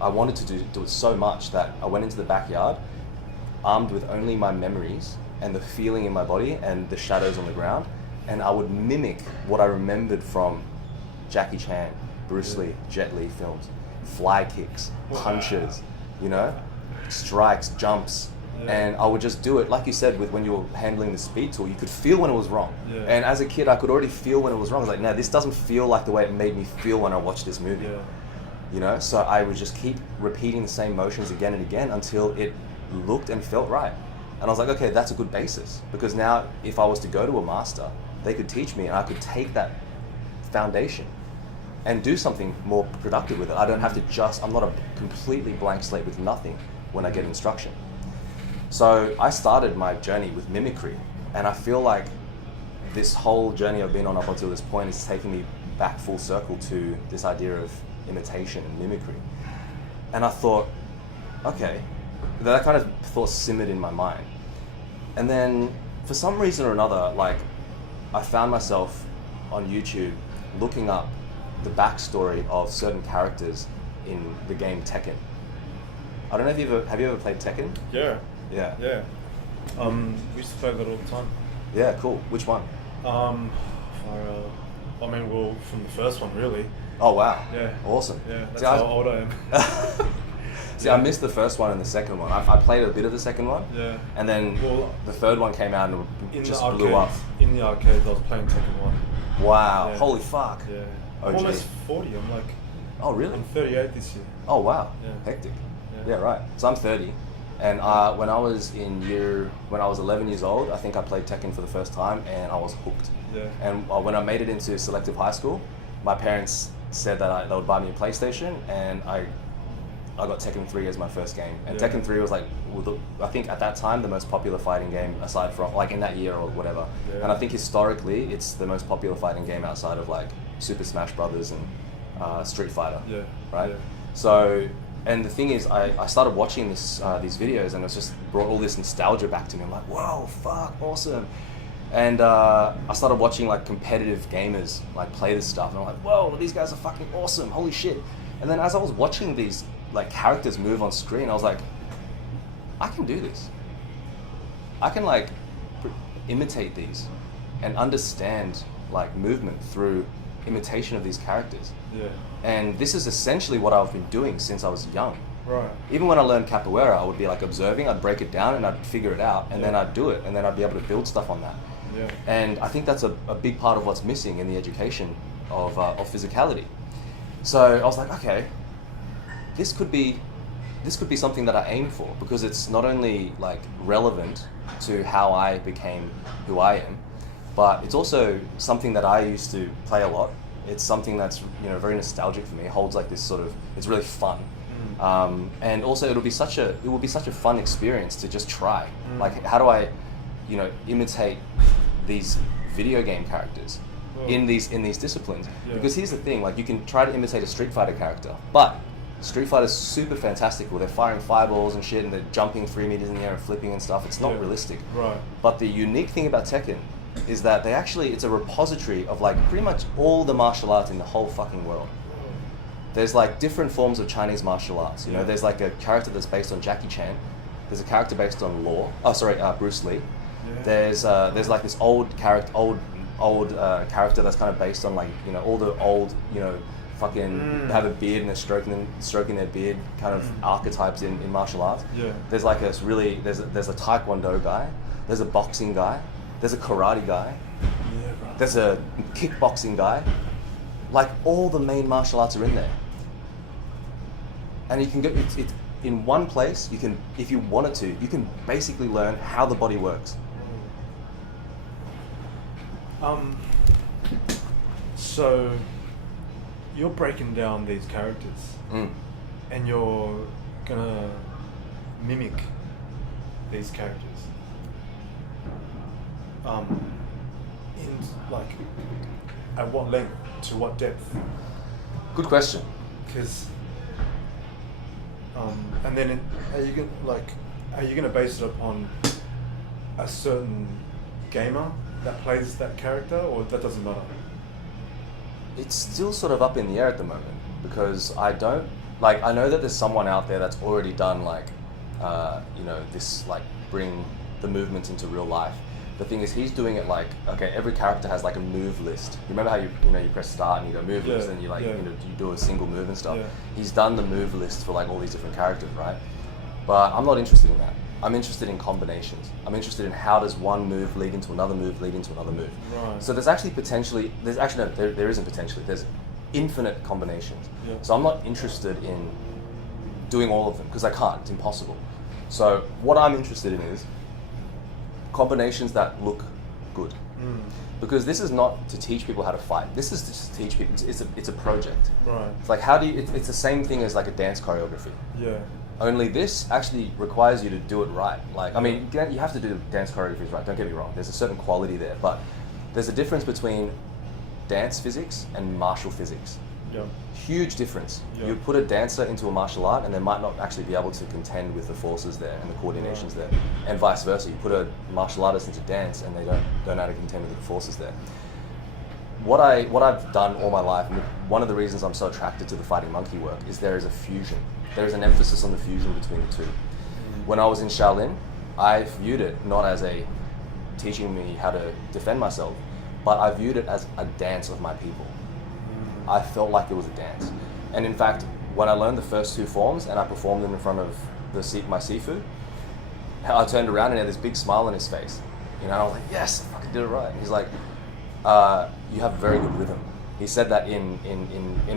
wanted to do it so much that I went into the backyard, armed with only my memories and the feeling in my body and the shadows on the ground. And I would mimic what I remembered from Jackie Chan, Bruce Lee, Jet Li films, fly kicks, punches, you know, strikes, jumps, and I would just do it. Like you said, with when you were handling the speed tool, you could feel when it was wrong. Yeah. And as a kid, I could already feel when it was wrong. I was like, no, this doesn't feel like the way it made me feel when I watched this movie. Yeah. You know, so I would just keep repeating the same motions again and again until it looked and felt right. And I was like, okay, that's a good basis, because now if I was to go to a master, they could teach me and I could take that foundation and do something more productive with it. I don't have to I'm not a completely blank slate with nothing when I get instruction. So I started my journey with mimicry, and I feel like this whole journey I've been on up until this point is taking me back full circle to this idea of imitation and mimicry. And I thought, okay, that kind of thought simmered in my mind. And then for some reason or another, like, I found myself on YouTube looking up the backstory of certain characters in the game Tekken. I don't know if have you ever played Tekken? Yeah. Yeah. Yeah. We used to play that all the time. Yeah, cool. Which one? Well, from the first one, really. Oh, wow. Yeah. Awesome. Yeah, that's how old I am. See, I missed the first one and the second one. I played a bit of the second one. Yeah. And then the third one came out and it just blew up. In the arcade, I was playing Tekken 1. Wow. Yeah. Holy fuck. Yeah. OG. I'm almost 40. I'm like... Oh, really? I'm 38 this year. Oh, wow. Yeah. Hectic. Yeah. Right. So I'm 30. And when I was 11 years old, I think I played Tekken for the first time and I was hooked. Yeah. And when I made it into selective high school, my parents said that they would buy me a PlayStation, and I got Tekken 3 as my first game. And Tekken 3 was like, I think at that time, the most popular fighting game aside from, like, in that year or whatever. Yeah. And I think historically, it's the most popular fighting game outside of, like, Super Smash Brothers and Street Fighter. Yeah. Right? Yeah. So, and the thing is, I started watching these videos, and it just brought all this nostalgia back to me. I'm like, whoa, fuck, awesome. And I started watching, like, competitive gamers, like, play this stuff, and I'm like, whoa, these guys are fucking awesome, holy shit. And then as I was watching these, like, characters move on screen, I was like, I can do this. I can, like, imitate these and understand, like, movement through imitation of these characters. Yeah. And this is essentially what I've been doing since I was young. Right. Even when I learned capoeira, I would be, like, observing, I'd break it down and I'd figure it out, and then I'd do it, and then I'd be able to build stuff on that. Yeah. And I think that's a big part of what's missing in the education of physicality. So I was like, okay, this could be something that I aim for, because it's not only, like, relevant to how I became who I am, but it's also something that I used to play a lot. It's something that's, you know, very nostalgic for me. It holds, like, this sort of, it's really fun. And also it will be such a fun experience to just try. Like, how do I, you know, imitate these video game characters in these disciplines? Yeah. Because here's the thing, like, you can try to imitate a Street Fighter character, but Street Fighter's super fantastical. They're firing fireballs and shit, and they're jumping 3 meters in the air and flipping and stuff. It's not realistic. Right. But the unique thing about Tekken is that it's a repository of, like, pretty much all the martial arts in the whole fucking world. There's, like, different forms of Chinese martial arts. You know, there's, like, a character that's based on Jackie Chan. There's a character based on Bruce Lee. Yeah. There's like this old character that's kind of based on, like, you know, all the old, you know, fucking have a beard and they're stroking their beard kind of archetypes in martial arts. Yeah. There's like there's a taekwondo guy. There's a boxing guy. There's a karate guy. Yeah, right. There's a kickboxing guy. Like, all the main martial arts are in there. and you can go. It's in one place. You can, if you wanted to, you can basically learn how the body works. So you're breaking down these characters, and you're gonna mimic these characters. In like, at what length, to what depth? Good question. Because, and then are you gonna base it upon a certain gamer that plays that character, or that doesn't matter? It's still sort of up in the air at the moment because I don't like. I know that there's someone out there that's already done like, this like bring the movements into real life. The thing is, he's doing it like, okay, every character has like a move list. You remember how you press start and you go move list, and you you do a single move and stuff. Yeah. He's done the move list for like all these different characters, right? But I'm not interested in that. I'm interested in combinations. I'm interested in how does one move lead into another move, lead into another move. Right. So there isn't potentially. There's infinite combinations. Yeah. So I'm not interested in doing all of them because I can't. It's impossible. So what I'm interested in is combinations that look good. Because this is not to teach people how to fight. This is to just teach people. It's a project. Right. It's like it's the same thing as like a dance choreography. Yeah. Only this actually requires you to do it right. Like, I mean, you have to do dance choreographies right, don't get me wrong. There's a certain quality there, but there's a difference between dance physics and martial physics. Yeah. Huge difference. Yeah. You put a dancer into a martial art and they might not actually be able to contend with the forces there and the coordinations there. And vice versa. You put a martial artist into dance and they don't know how to contend with the forces there. What I've done all my life, and one of the reasons I'm so attracted to the fighting monkey work, is there is a fusion. There is an emphasis on the fusion between the two. When I was in Shaolin, I viewed it not as a teaching me how to defend myself, but I viewed it as a dance of my people. I felt like it was a dance. And in fact, when I learned the first two forms and I performed them in front of my Sifu, I turned around and he had this big smile on his face. I was like, yes, I fucking did it right. And he's like, you have very good rhythm. He said that in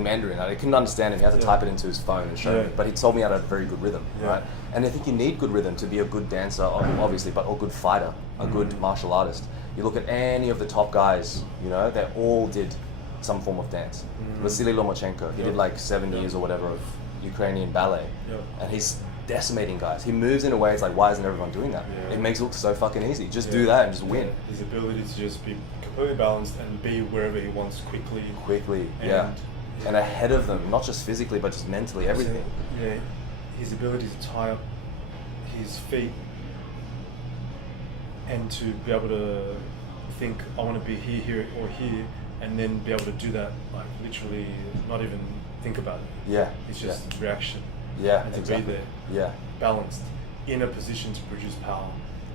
Mandarin. I couldn't understand him. He had to type it into his phone and show me. But he told me I had a very good rhythm, right? And I think you need good rhythm to be a good dancer, obviously, but a good fighter, a good martial artist. You look at any of the top guys, they all did some form of dance. Vasily Lomachenko, he did like 7 years or whatever of Ukrainian ballet. And he's decimating guys. He moves in a way, it's like, why isn't everyone doing that? It makes it look so fucking easy. Just do that and just win. His ability to just be completely balanced and be wherever he wants quickly. And ahead of them, not just physically, but just mentally, everything. Yeah, his ability to tie up his feet and to be able to think, I want to be here, or here, and then be able to do that, like literally not even think about it. Yeah. It's just reaction. Yeah, and to exactly. be there. Yeah. Balanced, in a position to produce power.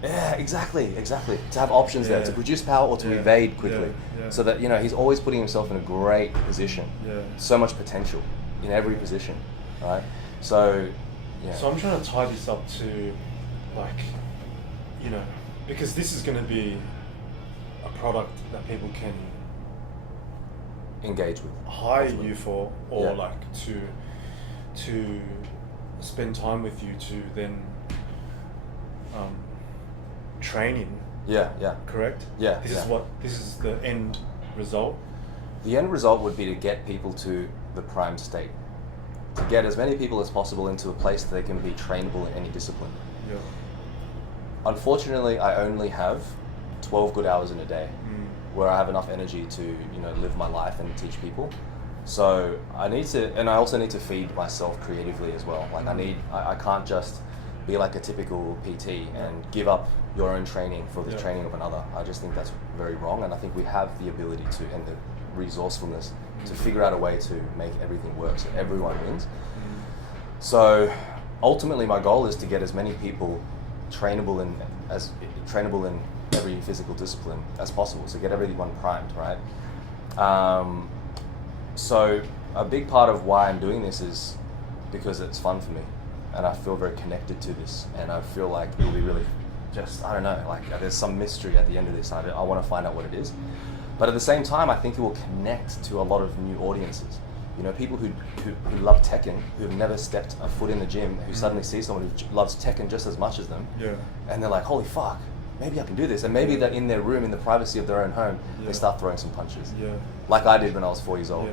Yeah, exactly. To have options there, to produce power or to evade quickly. So that, he's always putting himself in a great position. Yeah. So much potential in every position, right? So, yeah. So I'm trying to tie this up to, like, because this is going to be a product that people can engage with, hire you for, or like to spend time with you to then train in. Correct? This is the end result. The end result would be to get people to the prime state. To get as many people as possible into a place that they can be trainable in any discipline. Yeah. Unfortunately, I only have 12 good hours in a day where I have enough energy to, live my life and teach people. So I also need to feed myself creatively as well. Like I can't just be like a typical PT and give up your own training for the training of another. I just think that's very wrong, and I think we have the ability to, and the resourcefulness to figure out a way to make everything work so everyone wins. So ultimately my goal is to get as many people trainable in every physical discipline as possible, so get everyone primed, right? So a big part of why I'm doing this is because it's fun for me, and I feel very connected to this, and I feel like it'll be really just, I don't know, like there's some mystery at the end of this. I want to find out what it is. But at the same time, I think it will connect to a lot of new audiences. You know, people who love Tekken, who have never stepped a foot in the gym, who suddenly see someone who loves Tekken just as much as them, and they're like, holy fuck, maybe I can do this. And maybe that in their room, in the privacy of their own home, they start throwing some punches. Like I did when I was 4 years old.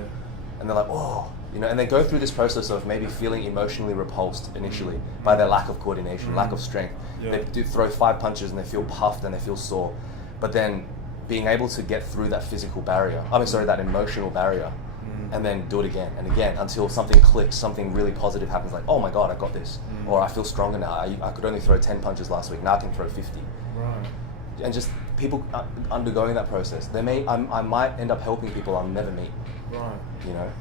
And they're like, oh, you know, and they go through this process of maybe feeling emotionally repulsed initially by their lack of coordination, lack of strength. They do throw 5 punches and they feel puffed and they feel sore. But then being able to get through that physical barrier, that emotional barrier, and then do it again and again until something clicks, something really positive happens, like, oh my God, I got this. Or I feel stronger now. I could only throw 10 punches last week, now I can throw 50. Right. And just people undergoing that process. I might end up helping people I'll never meet. Right. You know?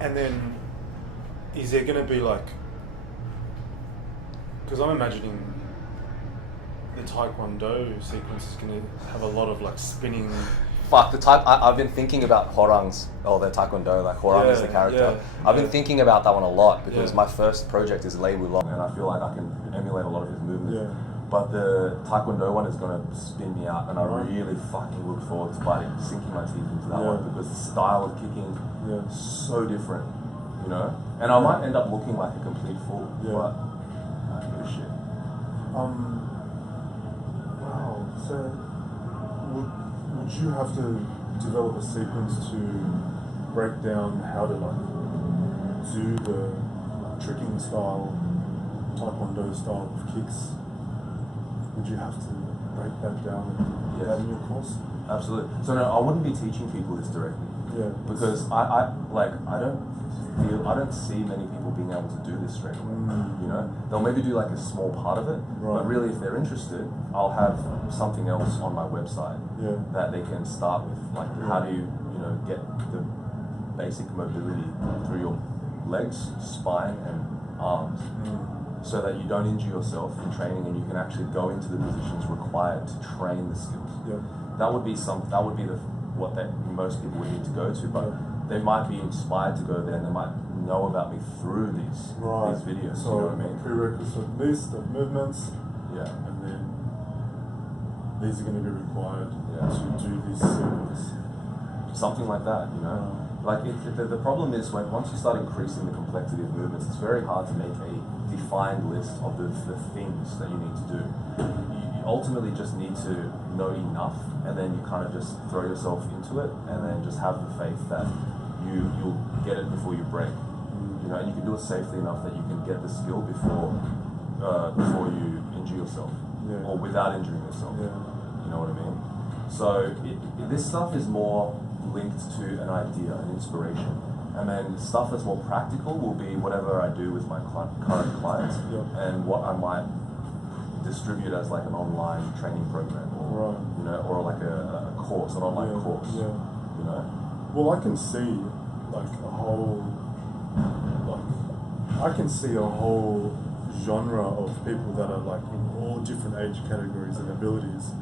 And then, is there going to be like, because I'm imagining the Taekwondo sequence is going to have a lot of like spinning. Fuck, I've been thinking about Horang's, the Taekwondo, like Horang is the character. I've been thinking about that one a lot because my first project is Lei Wulong and I feel like I can emulate a lot of his movements. But the Taekwondo one is going to spin me out and I really fucking look forward to sinking my teeth into that one because the style of kicking is so different, you know? And I might end up looking like a complete fool, but I don't give a shit. Wow, so would you have to develop a sequence to break down how to like do the tricking style, Taekwondo style of kicks? Would you have to break that down and that in your course? Absolutely. So no, I wouldn't be teaching people this directly. Because I don't see many people being able to do this straight away. You know, they'll maybe do like a small part of it, but really, if they're interested, I'll have something else on my website that they can start with. Like, how do you get the basic mobility through your legs, spine, and arms, so that you don't injure yourself in training, and you can actually go into the positions required to train the skills. That would be what most people would need to go to, but they might be inspired to go there and they might know about me through these videos. So you know what I mean? Prerequisite list of movements, and then these are going to be required to do this sequence. Something like that, you know. Like the problem is once you start increasing the complexity of movements, it's very hard to make a defined list of the things that you need to do. You ultimately just need to know enough, and then you kind of just throw yourself into it, and then just have the faith that you'll get it before you break. You know, and you can do it safely enough that you can get the skill before you injure yourself, or without injuring yourself. You know what I mean? So this stuff is more linked to an idea, an inspiration, and then stuff that's more practical will be whatever I do with my current clients, and what I might distribute as like an online training program, or you know, or like a course, an online course. You know. Well, I can see a whole genre of people that are like in all different age categories and abilities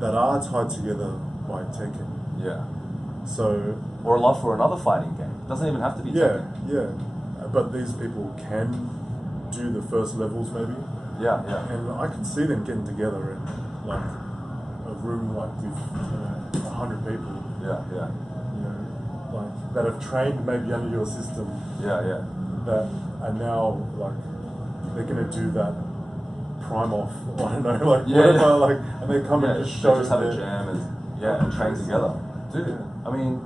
that are tied together by Tekken. So, or a love for another fighting game. It doesn't even have to be Tekken. But these people can do the first levels maybe. And I can see them getting together in like a room like with 100 people. You know, like that have trained maybe under your system. That are now like they're gonna do that prime off. I don't know, like whatever. Like, and they come and just show. Just have a jam and train together, dude. I mean,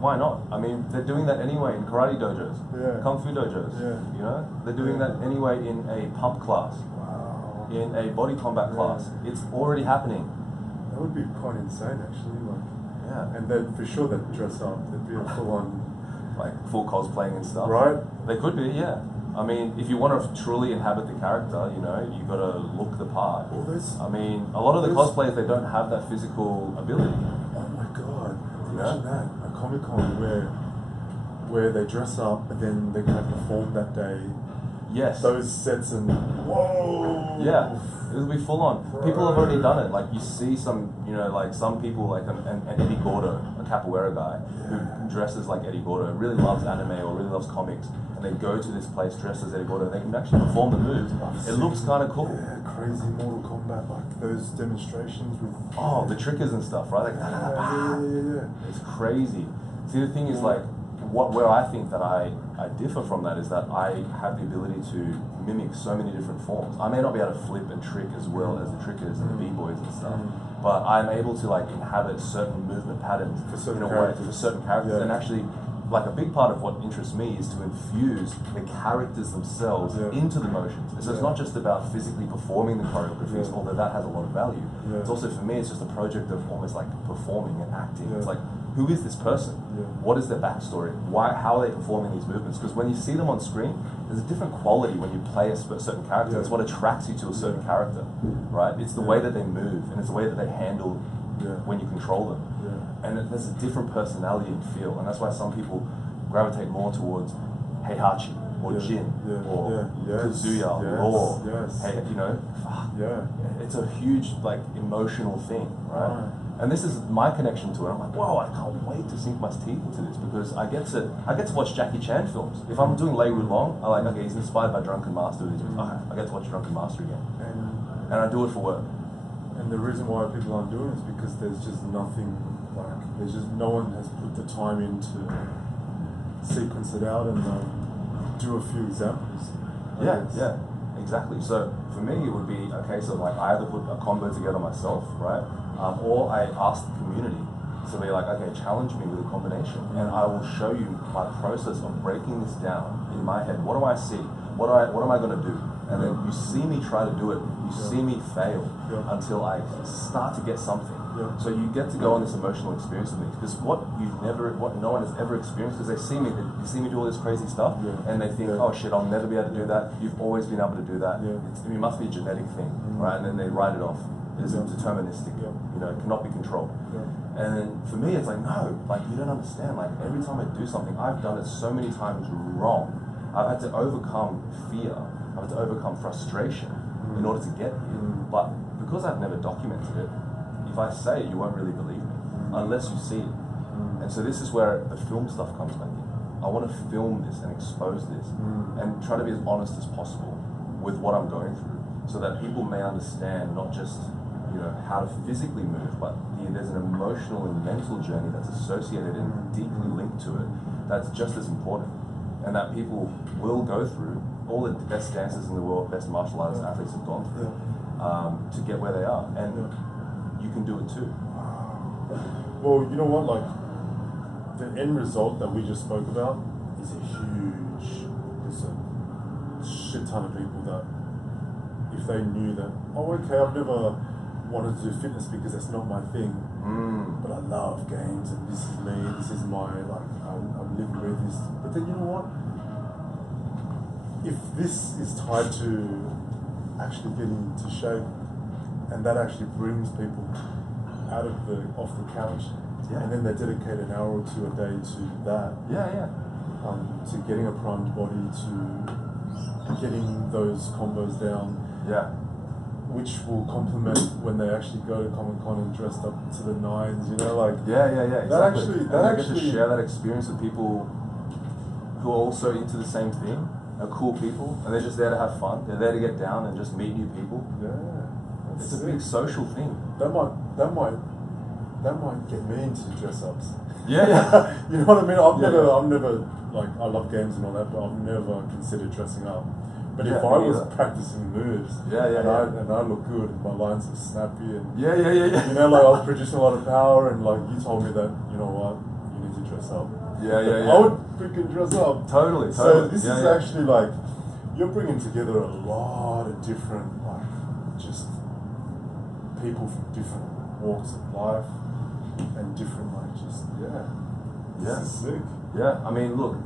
why not? I mean, they're doing that anyway in karate dojos, kung fu dojos. You know, they're doing that anyway in a pump class, in a body combat class. It's already happening. That would be quite insane, actually. Like, and then for sure they'd dress up. There'd be a full-on, like full cosplaying and stuff. Right? They could be, I mean, if you want to truly inhabit the character, you know, you got to look the part. Well, I mean, a lot of the cosplayers, they don't have that physical ability. Oh my God! Imagine that, a Comic-Con where they dress up and then they're gonna perform that day. Those sets and whoa. It'll be full on. People have already done it. Like you see some, you know, like some people like an Eddie Gordo, a capoeira guy who dresses like Eddie Gordo, really loves anime or really loves comics, and they go to this place dressed as Eddie Gordo. They can actually perform the moves. It looks kind of cool. Crazy Mortal Kombat, like those demonstrations with the trickers and stuff, right? Like, it's crazy. See, the thing is, like, where I think that I differ from that is that I have the ability to mimic so many different forms. I may not be able to flip and trick as well as the trickers and the b-boys and stuff, but I'm able to like inhabit certain movement patterns For certain in a way characters. for certain characters, Yeah. and actually. Like a big part of what interests me is to infuse the characters themselves into the motions. So it's not just about physically performing the choreographies, although that has a lot of value. It's also, for me, it's just a project of almost like performing and acting. It's like, who is this person? What is their backstory? Why? How are they performing these movements? Because when you see them on screen, there's a different quality when you play a certain character. It's what attracts you to a certain character, right? It's the way that they move, and it's the way that they handle when you control them. And there's a different personality and feel, and that's why some people gravitate more towards Heihachi or Jin or Kazuya or hey, you know, it's a huge like emotional thing, right? And this is my connection to it. I'm like, whoa, I can't wait to sink my teeth into this because I get to watch Jackie Chan films. If I'm doing Lei Wulong, I like, okay, he's inspired by Drunken Master. Okay, I get to watch Drunken Master again, and I do it for work. And the reason why people aren't doing it is because there's just nothing, like, there's just no one has put the time in to sequence it out and do a few examples. Yeah, exactly. So for me, it would be a case of like I either put a combo together myself, right? Or I ask the community to be like, okay, challenge me with a combination, and I will show you my process of breaking this down in my head. What do I see? What am I going to do? And then you see me try to do it. You see me fail until I start to get something. So you get to go on this emotional experience with me because what no one has ever experienced, because they see me do all this crazy stuff, and they think, oh shit, I'll never be able to do that. You've always been able to do that. It must be a genetic thing, right? And then they write it off. It's deterministic, you know, it cannot be controlled. And then for me, it's like, no, like you don't understand. Like every time I do something, I've done it so many times wrong. I've had to overcome fear. I've had to overcome frustration in order to get here. But because I've never documented it, if I say it, you won't really believe me unless you see it. And so this is where the film stuff comes back in. I want to film this and expose this and try to be as honest as possible with what I'm going through so that people may understand not just, you know, how to physically move, but there's an emotional and mental journey that's associated and deeply linked to it that's just as important, and that people will go through. All the best dancers in the world, best martial artists, athletes have gone through to get where they are, and you can do it too. Well, you know what, like the end result that we just spoke about is a huge, there's a shit ton of people that if they knew that, oh okay, I've never wanted to do fitness because that's not my thing, but I love games and this is me, this is my, like, I'm living with this. But then you know what? If this is tied to actually getting into shape, and that actually brings people off the couch, and then they dedicate an hour or two a day to that, to getting a primed body, to getting those combos down, which will complement when they actually go to Comic-Con and dressed up to the nines, you know, like Exactly. That get to actually share that experience with people who are also into the same thing, are cool people, and they're just there to have fun. They're there to get down and just meet new people. It's a big social thing. That might get me into dress ups. You know what I mean? I've never like, I love games and all that, but I've never considered dressing up. But if I was practicing moves, and I look good, my lines are snappy, and you know, like I was producing a lot of power, and like you told me that, you know what, you need to dress up. I would freaking dress up. Totally. So this is actually like, you're bringing together a lot of different, like, just people from different walks of life and different, like, just this is sick. I mean, look,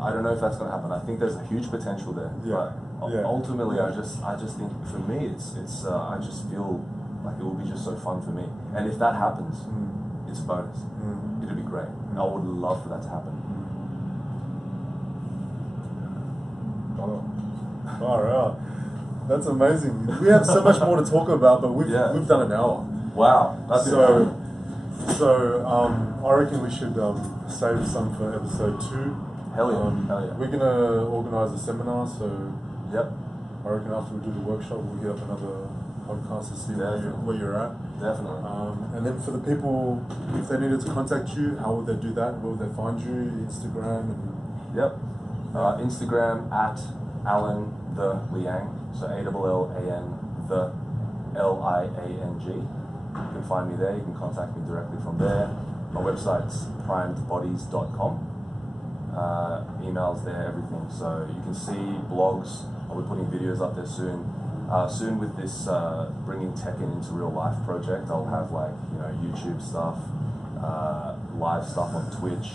I don't know if that's going to happen. I think there's a huge potential there. But ultimately, I just think for me, it's I just feel like it will be just so fun for me. And if that happens, it's a bonus. It'll be great. I would love for that to happen. Far out. That's amazing. We have so much more to talk about, but we've done an hour. Wow. That's so I reckon we should save some for episode 2. Hell yeah. We're gonna organise a seminar, so Yep. I reckon after we do the workshop, we'll get up another podcast to see Definitely. where you're at. Definitely. And then for the people, if they needed to contact you, how would they do that? Where would they find you? Instagram and Yep. Instagram at Alan the Liang. So ALLAN the LIANG. You can find me there. You can contact me directly from there. My website's primedbodies.com. Emails there, everything. So you can see blogs. I'll be putting videos up there soon. Soon with this bringing Tekken into real life project, I'll have YouTube stuff, live stuff on Twitch.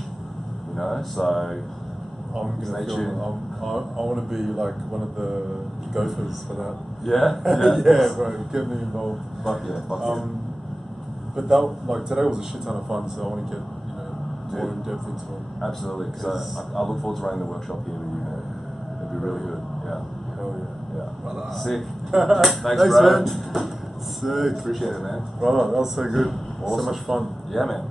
So I'm gonna stay feel. tuned. I want to be like one of the gophers for that. Yeah, Yeah, bro, get me involved. Fuck yeah. But that today was a shit ton of fun, so I want to get more in depth into it. Absolutely. So I look forward to running the workshop here with you, man. It'd be really good. Yeah. Hell yeah. Yeah. Sick. Thanks, bro. man. Sick. Appreciate it, man. Brother, that was so good. Awesome. So much fun. Yeah, man.